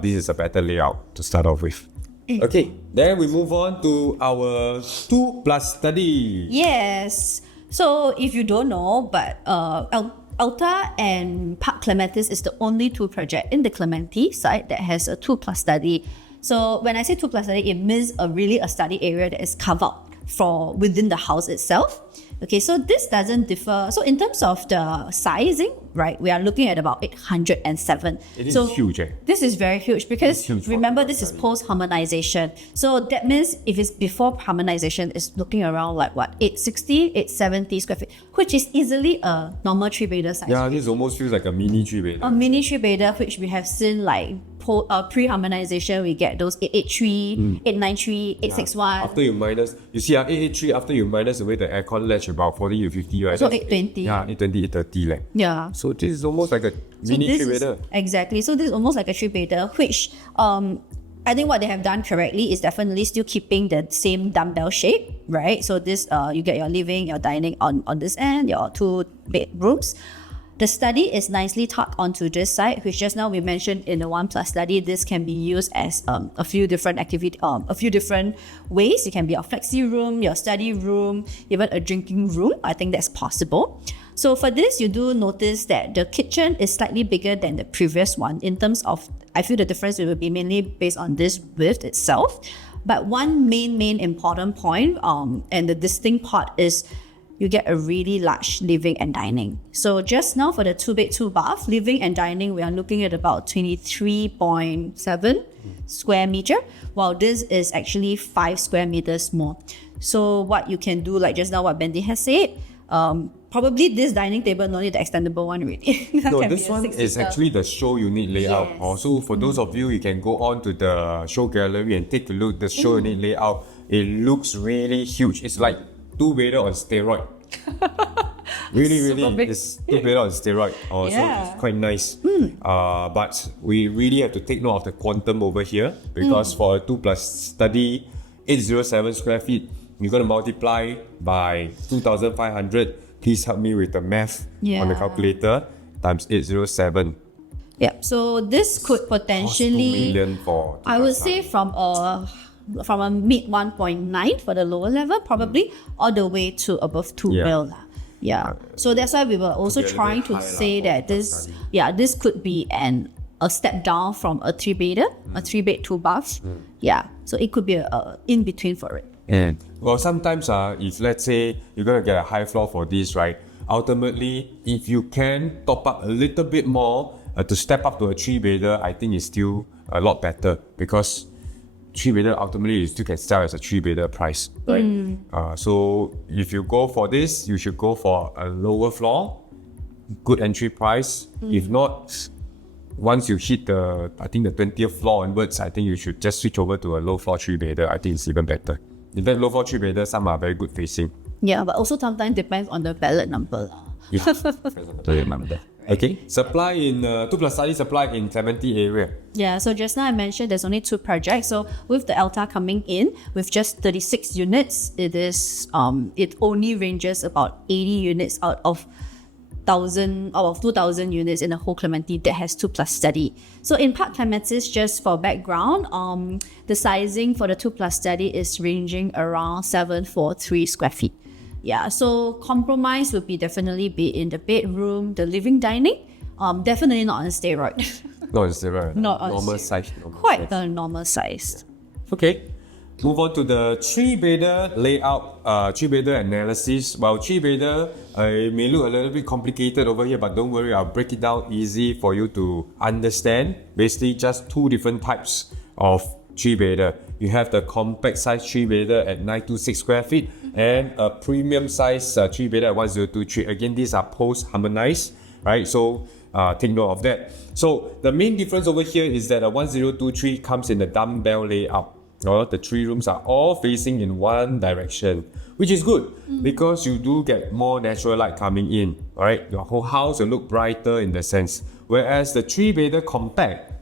this is a better layout to start off with. Okay, then we move on to our 2+ study. Yes. So if you don't know, but Elta and Park Clementi is the only two project in the Clementi side that has a 2+ study. So when I say 2+ study, it means a study area that is carved out for within the house itself. Okay, so this doesn't differ. So in terms of the sizing, right, we are looking at about 807. It is so huge, eh? This is very huge because huge remember this is post-harmonization. So that means if it's before harmonization, it's looking around like what, 860, 870 square feet, which is easily a normal 3-bedder size. Yeah, this almost feels like a mini 3-bedder. A mini 3-bedder, which we have seen like pre-harmonization, we get those 883, 893, 861. After you minus, you see 883, after you minus away the aircon ledge, about 40 to 50, right? So 820. Yeah, 820, 830 like. Yeah. So this is almost like a mini 3-bedder. Exactly. So this is almost like a 3-bedder, which I think what they have done correctly is definitely still keeping the same dumbbell shape, right? So this you get your living, your dining on this end, your 2 bedrooms. The study is nicely tucked onto this side, which just now we mentioned in the 1+ study, this can be used as a few different a few different ways. It can be a flexi room, your study room, even a drinking room. I think that's possible. So for this, you do notice that the kitchen is slightly bigger than the previous one in terms of, I feel the difference will be mainly based on this width itself. But one main important point and the distinct part is you get a really large living and dining. So just now for the 2-bed, 2-bath, living and dining, we are looking at about 23.7 square meter, while this is actually 5 square meters more. So what you can do, like just now what Bendy has said, probably this dining table, no need the extendable one already. No, this one is actually the show unit layout. Yes. Also, for those of you can go on to the show gallery and take a look at the show unit layout. It looks really huge. It's like 2-bedder on steroid. really, big. it's 2-bedder on steroid. So it's quite nice. But we really have to take note of the quantum over here, because for a 2+ study, 807 square feet, you're going to multiply by 2,500. Please help me with the math on the calculator, times 807. Yep. So this could potentially, 2 million for I would say from a mid 1.9 for the lower level, probably all the way to above 2 mil. Yeah. So that's why we were also trying to say that this could be a step down from a 3-bedder, a 3-bed, 2-bath. Yeah. So it could be a in between for it. And well, sometimes if let's say you're gonna get a high floor for this, right? Ultimately, if you can top up a little bit more to step up to a 3-bedder, I think it's still a lot better, because 3-bedder ultimately you still can sell as a 3-bedder price, right? So if you go for this, you should go for a lower floor, good entry price. If not, once you hit the 20th floor onwards, I think you should just switch over to a low floor 3-bedder. I think it's even better. In fact, low floor 3-bedder, some are very good facing. Yeah, but also sometimes depends on the ballot number. Okay, supply in 2+ study supply in Clementi area. Yeah, so just now I mentioned there's only 2 projects. So with the Elta coming in with just 36 units, it only ranges about 80 units out of 2,000 units in the whole Clementi that has 2+ study. So in Park Clementi, just for background, the sizing for the 2+ study is ranging around 743 square feet. Yeah, so compromise would definitely be in the bedroom, the living, dining. Definitely not on steroid. Not on steroid. Not on normal steroid. size. Quite the normal size. Okay. Move on to the 3-bedder layout, 3-bedder analysis. Well, 3-bedder may look a little bit complicated over here, but don't worry, I'll break it down easy for you to understand. Basically, just 2 different types of 3-bedder. You have the compact size 3-bedder at 926 square feet and a premium size 3-bedder at 1023. Again, these are post-harmonized, right? So take note of that. So the main difference over here is that a 1023 comes in the dumbbell layout. The 3 rooms are all facing in one direction, which is good because you do get more natural light coming in. All right, your whole house will look brighter in the sense. Whereas the 3-bedder compact,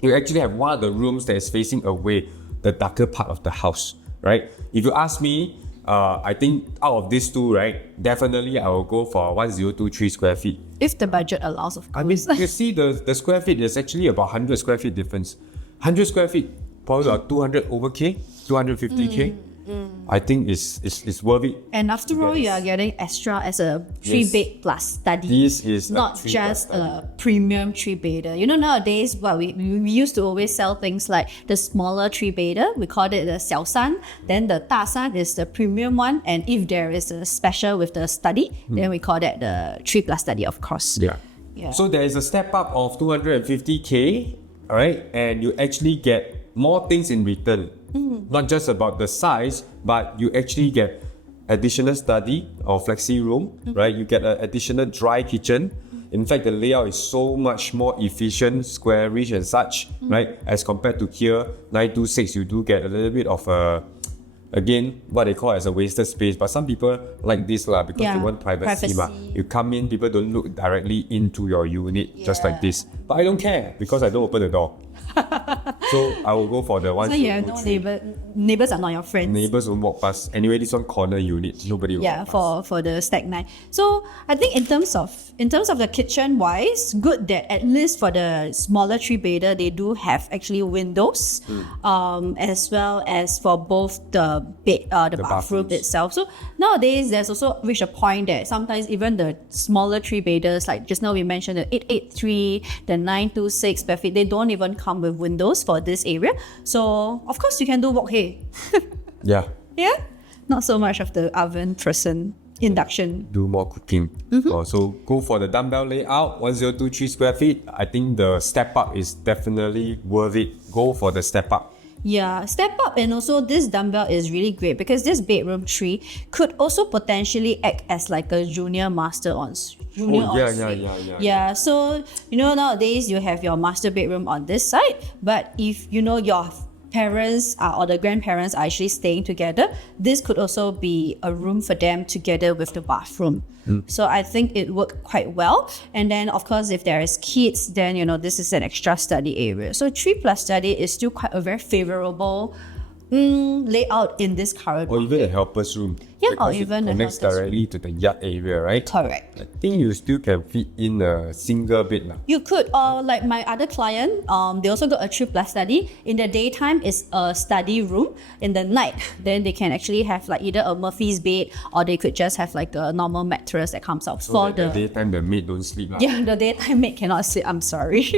you actually have one of the rooms that is facing away, the darker part of the house. Right? If you ask me, I think out of these two, right, definitely I will go for 1023 square feet. If the budget allows, of course. I mean, you see the square feet, there's actually about 100 square feet difference. 100 square feet, probably about 200 over K, 250K. I think it's worth it. And after all, you are getting extra as a 3-bed plus study. This is not just a premium 3-bedder. You know, nowadays, we used to always sell things like the smaller 3-bedder. We called it the 小三. Then the 大三 is the premium one. And if there is a special with the study, then we call that the 3 plus study, of course. Yeah. So there is a step up of 250K, all right? And you actually get more things in return. Not just about the size, but you actually get additional study or flexi room, right? You get an additional dry kitchen. In fact, the layout is so much more efficient, squarish and such, right? As compared to here, 926, you do get a little bit of again, what they call as a wasted space. But some people like this because they want privacy. You come in, people don't look directly into your unit, just like this. But I don't care because I don't open the door. So I will go for the one. So you have no neighbors are not your friends. Neighbors won't walk past. Anyway, this one corner unit, nobody will walk past. for the Stack 9. So I think in terms of the kitchen wise, good that at least for the smaller 3-bedder, they do have actually windows, as well as for both the bed, the bathroom itself. So nowadays there's also reached a point that sometimes even the smaller 3-bedders, like just now we mentioned the 883, the 926 square feet, they don't even come with windows for this area. So of course you can do wok hei. Yeah. Not so much of the oven person induction. Do more cooking. So go for the dumbbell layout, 1023 square feet. I think the step up is definitely worth it. Go for the step up. Yeah, step up. And also this dumbbell is really great because this bedroom 3 could also potentially act as like a junior master on Yeah. So nowadays you have your master bedroom on this side, but if your parents or the grandparents are actually staying together, this could also be a room for them together with the bathroom. So I think it worked quite well. And then of course if there is kids, then this is an extra study area. So 3 plus study is still quite a very favorable layout in this current or even a helper's room. Yeah, or even it connects directly to the yard area, right? Correct. I think you still can fit in a single bed. You could, like my other client, they also got a 3 plus study. In the daytime, it's a study room. In the night, then they can actually have like either a Murphy's bed or they could just have like a normal mattress that comes out. So for the daytime, the maid don't sleep. Yeah, the daytime maid cannot sleep. I'm sorry.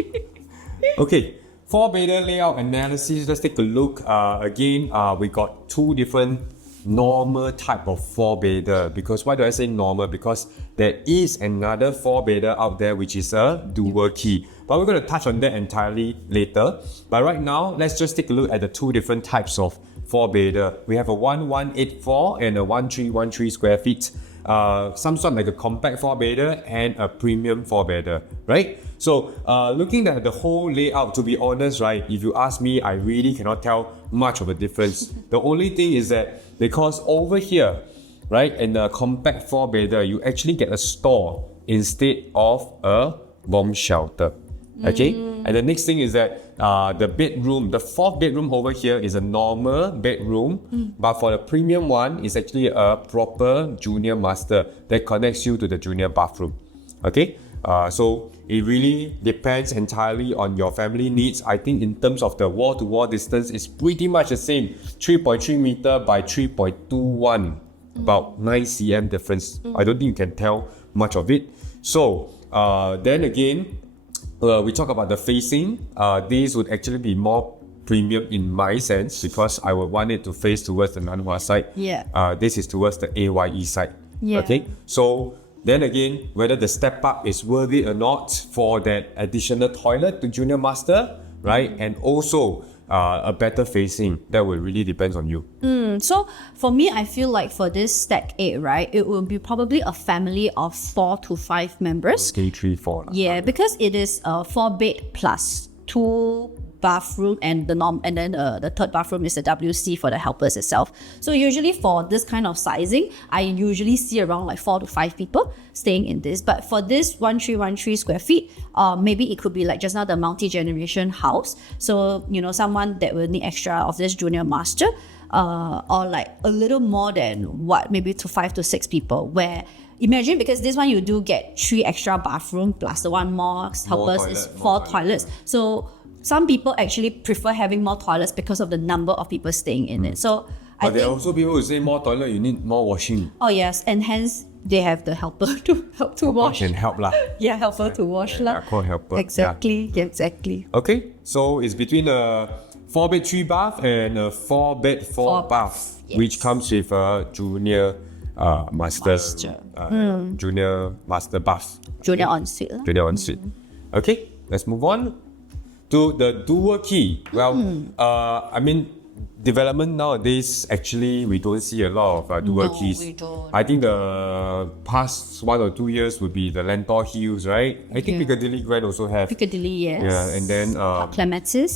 Okay. 4-bedder layout analysis. Let's take a look. Again, we got 2 different normal type of 4-bedder. Because why do I say normal? Because there is another 4-bedder out there which is a dual key. But we're going to touch on that entirely later. But right now, let's just take a look at the 2 different types of 4-bedder. We have a 1184 and a 1313 square feet. Some sort like a compact 4-bedder and a premium 4-bedder, right? So looking at the whole layout, to be honest, right, if you ask me, I really cannot tell much of a difference. The only thing is that because over here, right, in the compact 4-bedder, you actually get a store instead of a bomb shelter. Okay, and the next thing is that the bedroom, the 4th bedroom over here is a normal bedroom, but for the premium one, it's actually a proper junior master that connects you to the junior bathroom. Okay, so it really depends entirely on your family needs. I think in terms of the wall-to-wall distance, it's pretty much the same, 3.3 meter by 3.21, about 9 cm difference. I don't think you can tell much of it. So then again, we talk about the facing. These would actually be more premium in my sense because I would want it to face towards the Nanhua side. Yeah. This is towards the AYE side. Yeah. Okay. So then again, whether the step up is worth it or not for that additional toilet to junior master, right? And also a better facing, that will really depends on you. So for me, I feel like for this Stack 8, right, it will be probably a family of 4 to 5 members. Okay, 3, 4. Yeah, because it is a 4-bed plus 2 bathroom and then the 3rd bathroom is the WC for the helpers itself. So usually for this kind of sizing, I usually see around like 4 to 5 people staying in this. But for this 1313 square feet, maybe it could be like just now the multi-generation house. So someone that will need extra of this junior master. or like a little more than maybe to 5 to 6 people, where imagine, because this one you do get 3 extra bathroom plus the one more helpers is 4 toilets. So some people actually prefer having more toilets because of the number of people staying in it. So but there are also people who say more toilet, you need more washing. Oh yes, and hence they have the helper to help to wash. Can help lah. Yeah, helper to wash lah. Called helper. Exactly, exactly. Okay, so it's between a 4-bed 3 bath and a 4-bed 4 bath, yes. which comes with a junior junior master bath. Junior ensuite lah. Junior ensuite. Okay, let's move on to the dual key. Well, I mean, development nowadays, actually, we don't see a lot of dual keys. We don't. I think the past 1 or 2 years would be the Lentor Hills, right? I think Piccadilly Grand also have. Piccadilly, yes. Yeah, and then Clementi,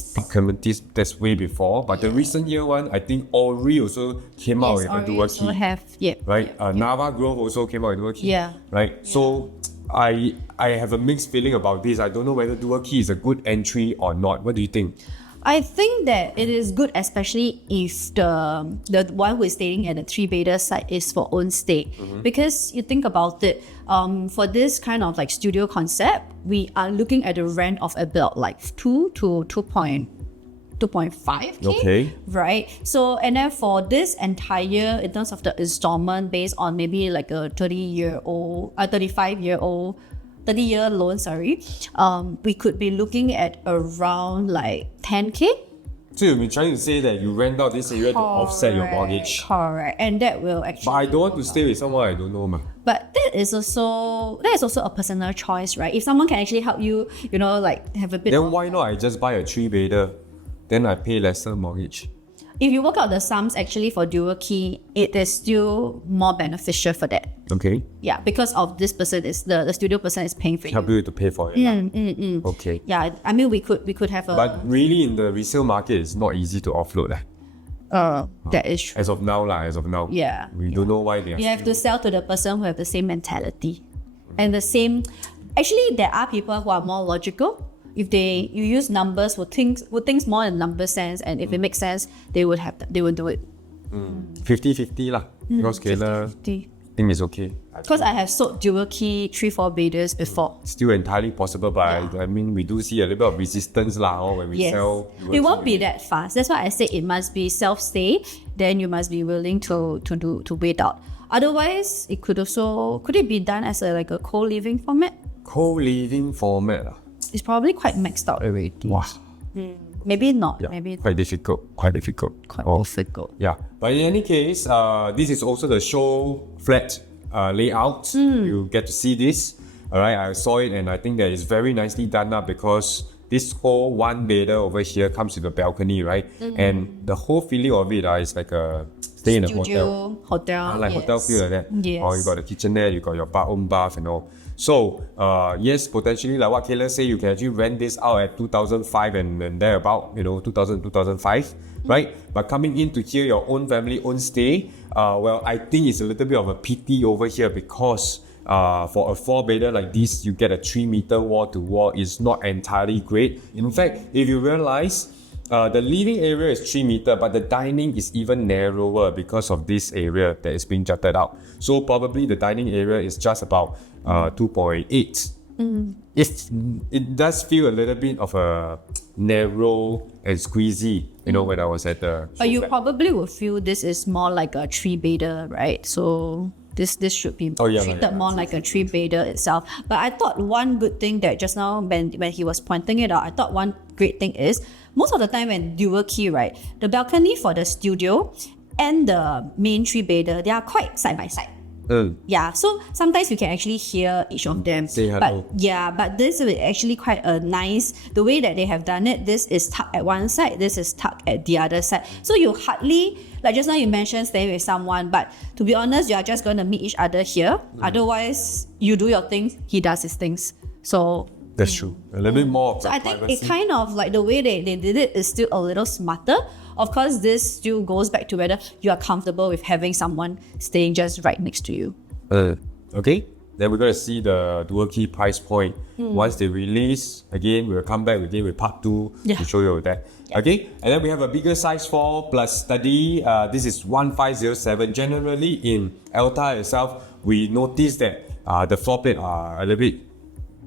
that's way before. But the recent year one, I think Ori also came out with a dual key. Have, yeah. Right? Nava Grove also came out with dual key. Yeah. Right? Yeah. So I have a mixed feeling about this. I don't know whether dual key is a good entry or not. What do you think? I think that it is good, especially if the one who is staying at the 3-bedder site is for own stay. Because you think about it, for this kind of like studio concept, we are looking at a rent of about like 2 to 2.5K. Okay. Right? So, and then for this entire, in terms of the installment based on maybe like a 30-year loan, we could be looking at around like 10K. So you'll be trying to say that you rent out this area to offset your mortgage. Correct. And that will actually... But I don't want to stay with someone I don't know, ma. But that is also a personal choice, right? If someone can actually help you, like have a bit Then why not I just buy a 3-bedder, then I pay lesser mortgage? If you work out the sums actually for dual key, it is still more beneficial for that. Okay. Yeah, because of this person is the studio person is paying for you. Help you to pay for it. Okay. Yeah, I mean we could have a. But really, in the resale market, it's not easy to offload. That is true. As of now. Yeah. We don't know why they are. You have to sell to the person who have the same mentality, and the same. Actually, there are people who are more logical. If you use numbers, who thinks more in number sense, and if it makes sense, they would do it. 50-50 lah. Because Kayla think it's okay. Because I have sold dual key 3-4 bedders before. Still entirely possible, but I mean we do see a little bit of resistance lah when we sell. It won't be that fast. That's why I say it must be self-stay. Then you must be willing to wait out. Otherwise, could it be done as a co-living format? Co-living format. It's probably quite maxed out already. Wow. Maybe not. Yeah, maybe quite difficult. Difficult. Yeah. But in any case, this is also the show flat layout. You get to see this. All right. I saw it and I think that it's very nicely done up because this whole 1-bedder over here comes with a balcony, right? And the whole feeling of it is like a stay in a hotel. Like hotel feel like that. Yes. Or you got the kitchenette, you got your own bath and all. So, yes, potentially, like what Kayla said, you can actually rent this out at 2005 and thereabout, 2000, 2005, right? But coming into here, your own family, own stay, well, I think it's a little bit of a pity over here because for a 4-bedder like this, you get a 3-meter wall to wall. It's not entirely great. In fact, if you realize, the living area is 3 meters, but the dining is even narrower because of this area that is being jutted out. So probably the dining area is just about 2.8. It does feel a little bit of a narrow and squeezy, when I was at the... But you probably would feel this is more like a 3-bedder, right? So this should be treated more like a 3-bedder itself. But I thought one good thing that just now when he was pointing it out, I thought one great thing is most of the time when dual key, right, the balcony for the studio and the main 3-bedder, they are quite side by side. Yeah, so sometimes you can actually hear each of them. Say hello. But this is actually quite a nice, the way that they have done it, this is tucked at one side, this is tucked at the other side. So you hardly, like just now you mentioned staying with someone, but to be honest, you are just going to meet each other here. Otherwise, you do your things, he does his things. So that's true. A little bit more of so I think it kind of like the way they did it is still a little smarter. Of course, this still goes back to whether you are comfortable with having someone staying just right next to you. Okay, then we're going to see the dual key price point. Once they release, again, we'll come back again with part 2 to show you that. Okay, and then we have a bigger size 4 plus study. This is 1507. Generally in Elta itself, we notice that the floor plate are a little bit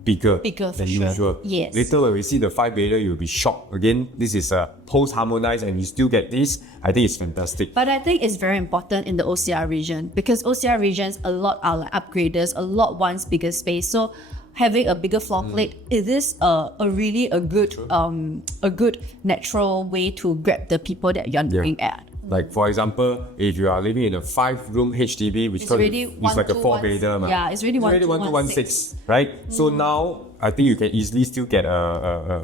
bigger Bigger, for than sure. usual. Yes. Later when we see the 5-bedder, you'll be shocked. Again, this is post-harmonized and you still get this. I think it's fantastic. But I think it's very important in the OCR region because OCR regions, a lot are like upgraders, a lot wants bigger space. So having a bigger floor plate, it is a really a good natural way to grab the people that you're looking at. Like for example, if you are living in a 5-room HDB, which It's already it's like a 4-bedder, yeah, it's already 1216, right? So now I think you can easily still get a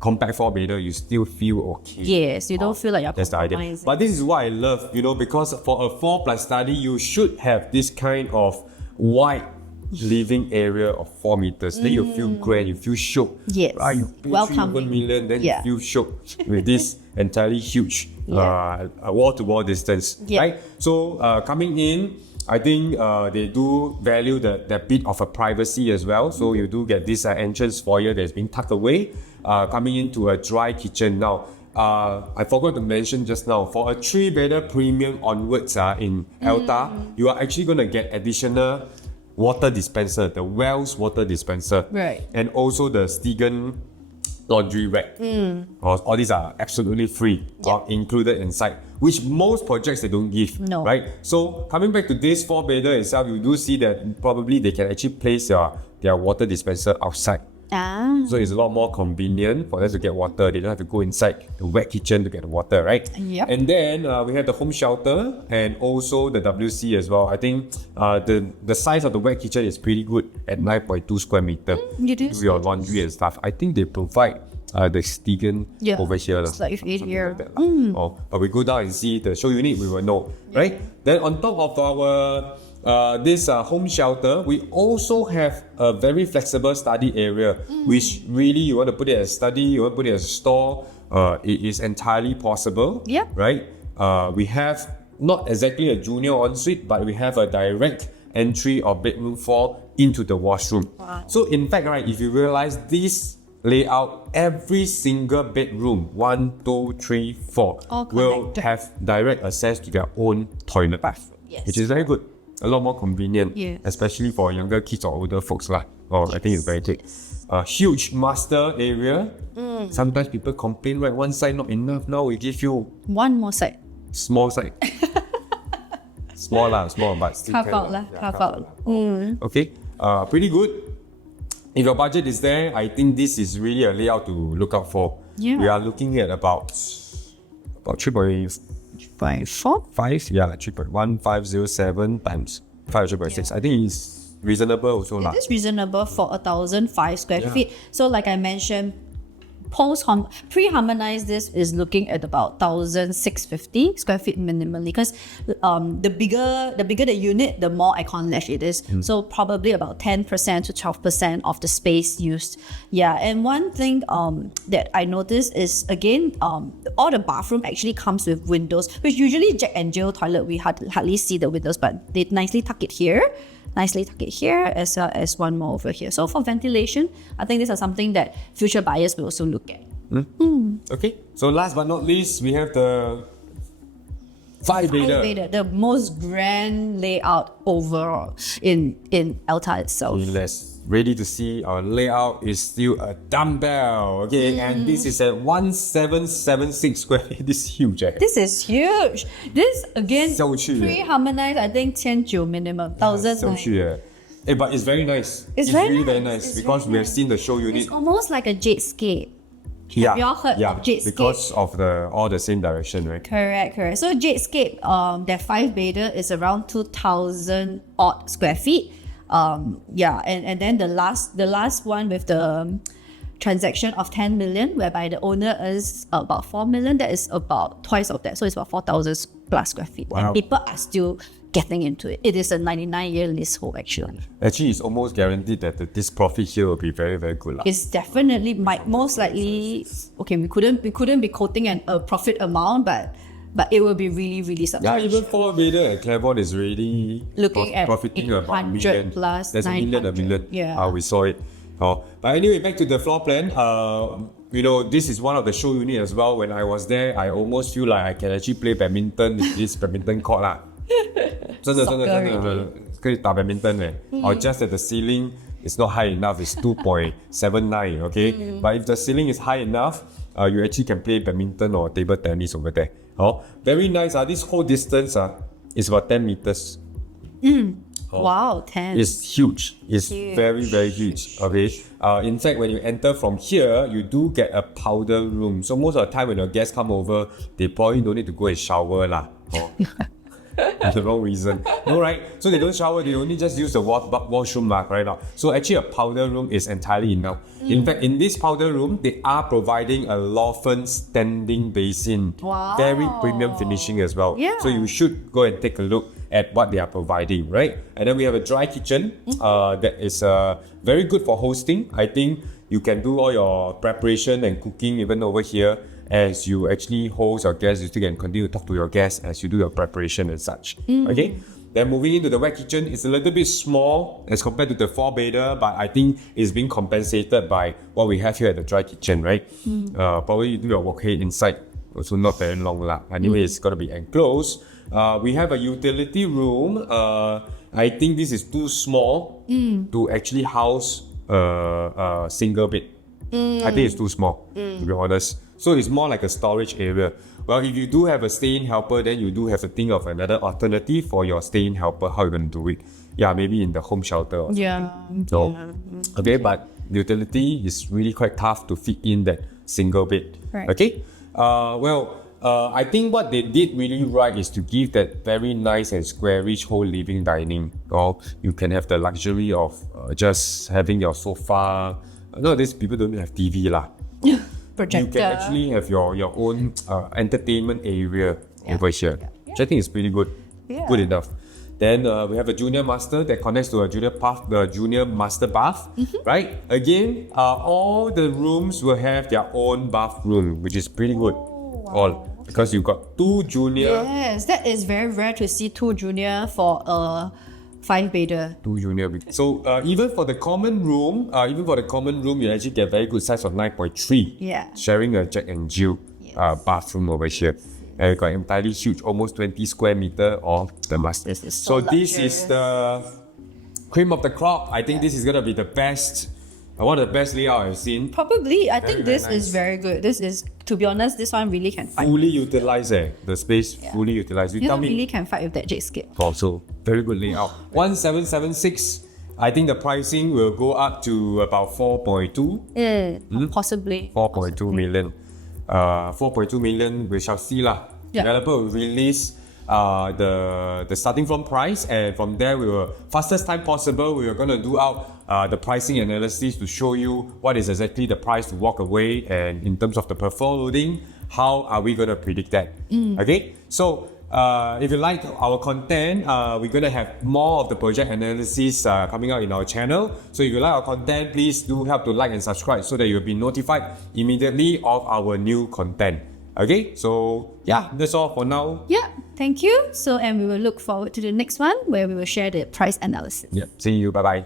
compact 4-bedder. You still feel okay. Yes, you don't feel like you're That's the idea. compromising. But this is what I love, because for a 4 plus study, you should have this kind of wide living area of 4 meters. Then you feel grand, you feel shook. Yes. Right? You pay Welcoming. 3 million, then Yeah. you feel shook with this entirely huge wall-to-wall distance. Yeah. Right? So coming in, I think they do value that bit of a privacy as well. So you do get this entrance foyer that's been tucked away, coming into a dry kitchen. Now, I forgot to mention just now, for a 3-bedder premium onwards in Elta, you are actually going to get additional water dispenser, the Wells water dispenser, Right. and also the Stegen laundry rack. All these are absolutely free, included inside, which most projects they don't give. No. Right? So coming back to this 4-bedder itself, you do see that probably they can actually place their water dispenser outside. So it's a lot more convenient for them to get water. They don't have to go inside the wet kitchen to get the water, right? Yep. And then we have the home shelter and also the WC as well. I think the size of the wet kitchen is pretty good at 9.2 square meter. You do your laundry and stuff. I think they provide the Stegen over here. It's like if you here. But we go down and see the show unit, we will know, right? Then on top of our this home shelter, we also have a very flexible study area, which really you want to put it as study, you want to put it as a store, it is entirely possible. Yep. Right? We have not exactly a junior ensuite, but we have a direct entry of bedroom 4 into the washroom. Wow. So in fact, right, if you realize this layout, every single bedroom, 1, 2, 3, 4, All will connected. have direct access to their own toilet, Yes. which is very good. A lot more convenient, Yes. especially for younger kids or older folks lah. I think it's very good. A huge master area. Sometimes people complain, right? One side not enough. Now we give you One more side. small side. small, but still Carve can out lah. lah, Yeah, carve carve out. lah. Okay, pretty good. If your budget is there, I think this is really a layout to look out for. Yeah. We are looking at about 3.5, yeah, like 3.1507 times 5.6. I think it's reasonable also lah. It is reasonable for 1,005 square feet. So like I mentioned, pre-harmonized this is looking at about 1,650 square feet minimally because the bigger the unit, the more icon-lash it is. So probably about 10% to 12% of the space used. Yeah, and one thing that I noticed is again, all the bathroom actually comes with windows, which usually Jack and Jill toilet we hardly see the windows, but they nicely tuck it here. As well as one more over here. So for ventilation, I think these are something that future buyers will also look at. Okay, so last but not least, we have the 5-bedder. The most grand layout overall in Elta itself. Let's ready to see our layout is still a dumbbell. Okay, and this is at 1776 square feet. This is huge. This is huge. This again, 小气耶。 pre-harmonized, I think 1,900 minimum, 1,000. 小气耶。But it's very nice. It's very really nice. very nice It's because very we have nice. seen the show unit. It's almost like a jadescape. Yeah, Have you all heard of Jadescape? because of all the same direction, right? Correct. So Jadescape, that 5-bedder is around 2,000 odd square feet. And then the last one with the transaction of 10 million, whereby the owner is about 4 million, that is about twice of that. So it's about 4,000 plus square feet. Wow. And people are still getting into it. It is a 99-year leasehold actually. Actually, it's almost guaranteed that this profit here will be very, very good. It's definitely most likely okay. We couldn't be quoting a profit amount, but it will be really, really Yeah, substantial. even 4-bedder at Clavon is really Looking at profiting about 800 $1 million. plus There's a million. 900. Yeah. We saw it. But anyway, back to the floor plan. you know, this is one of the show unit as well. When I was there, I almost feel like I can actually play badminton with this badminton court lah. 真的 可以打 badminton or just that the ceiling is not high enough, it's 2.79, okay? But if the ceiling is high enough, you actually can play badminton or table tennis over there. Oh, very nice. This whole distance is about 10 meters. Wow, 10. It's huge. It's very, very huge. Okay. In fact, when you enter from here, you do get a powder room. So most of the time when your guests come over, they probably don't need to go and shower lah. The wrong reason. No, right? So they don't shower, they only just use the washroom right now. So actually a powder room is entirely enough. In fact, in this powder room, they are providing a Clavon standing basin. Wow. Very premium finishing as well. Yeah. So you should go and take a look at what they are providing, right? And then we have a dry kitchen that is very good for hosting. I think you can do all your preparation and cooking even over here. As you actually host your guests, you still can continue to talk to your guests as you do your preparation and such. Okay? Then moving into the wet kitchen, it's a little bit small as compared to the 4-bedder, but I think it's being compensated by what we have here at the dry kitchen, right? Probably you do your work inside, also not very long lah. Anyway, it's gonna be enclosed. We have a utility room. I think this is too small to actually house a single bed. I think it's too small, to be honest. So it's more like a storage area. Well, if you do have a stay-in helper, then you do have to think of another alternative for your stay-in helper, how you're going to do it. Yeah, maybe in the home shelter or something. So, okay, but utility is really quite tough to fit in that single bed. Right. Okay? I think what they did really right is to give that very nice and squarish whole living dining. Or you can have the luxury of just having your sofa. Nowadays, people don't have TV lah. Projector. You can actually have your own entertainment area over here, which I think is pretty good. Good enough. Then we have a junior master that connects to a junior master bath, right? Again, all the rooms will have their own bathroom, which is pretty good. All because you got 2 junior. Yes, that is very rare to see 2 junior for a 5-bedder. 2 junior. So even for the common room, you actually get very good size of 9.3. Yeah. Sharing a Jack and Jill bathroom over here. And you got entirely huge, almost 20 square meter of the master. This is so this is the cream of the crop. I think this is gonna be the best. One of the best layout I've seen. Probably, I think this very is very good. This is, to be honest, this one really can fight. Fully utilized the space fully utilized. You really can fight with that jadescape. Also, very good layout. 1776. I think the pricing will go up to about 4.2. Possibly. 4.2 million. 4.2 million, we shall see lah. Developer will release the starting from price, and from there we will fastest time possible we are going to do out the pricing analysis to show you what is exactly the price to walk away, and in terms of the per floor loading, how are we going to predict that. Okay, so if you like our content, we're going to have more of the project analysis coming out in our channel. So if you like our content, please do help to like and subscribe so that you'll be notified immediately of our new content. Okay, so yeah, that's all for now. Yeah, thank you. So, and we will look forward to the next one where we will share the price analysis. Yeah, see you. Bye bye.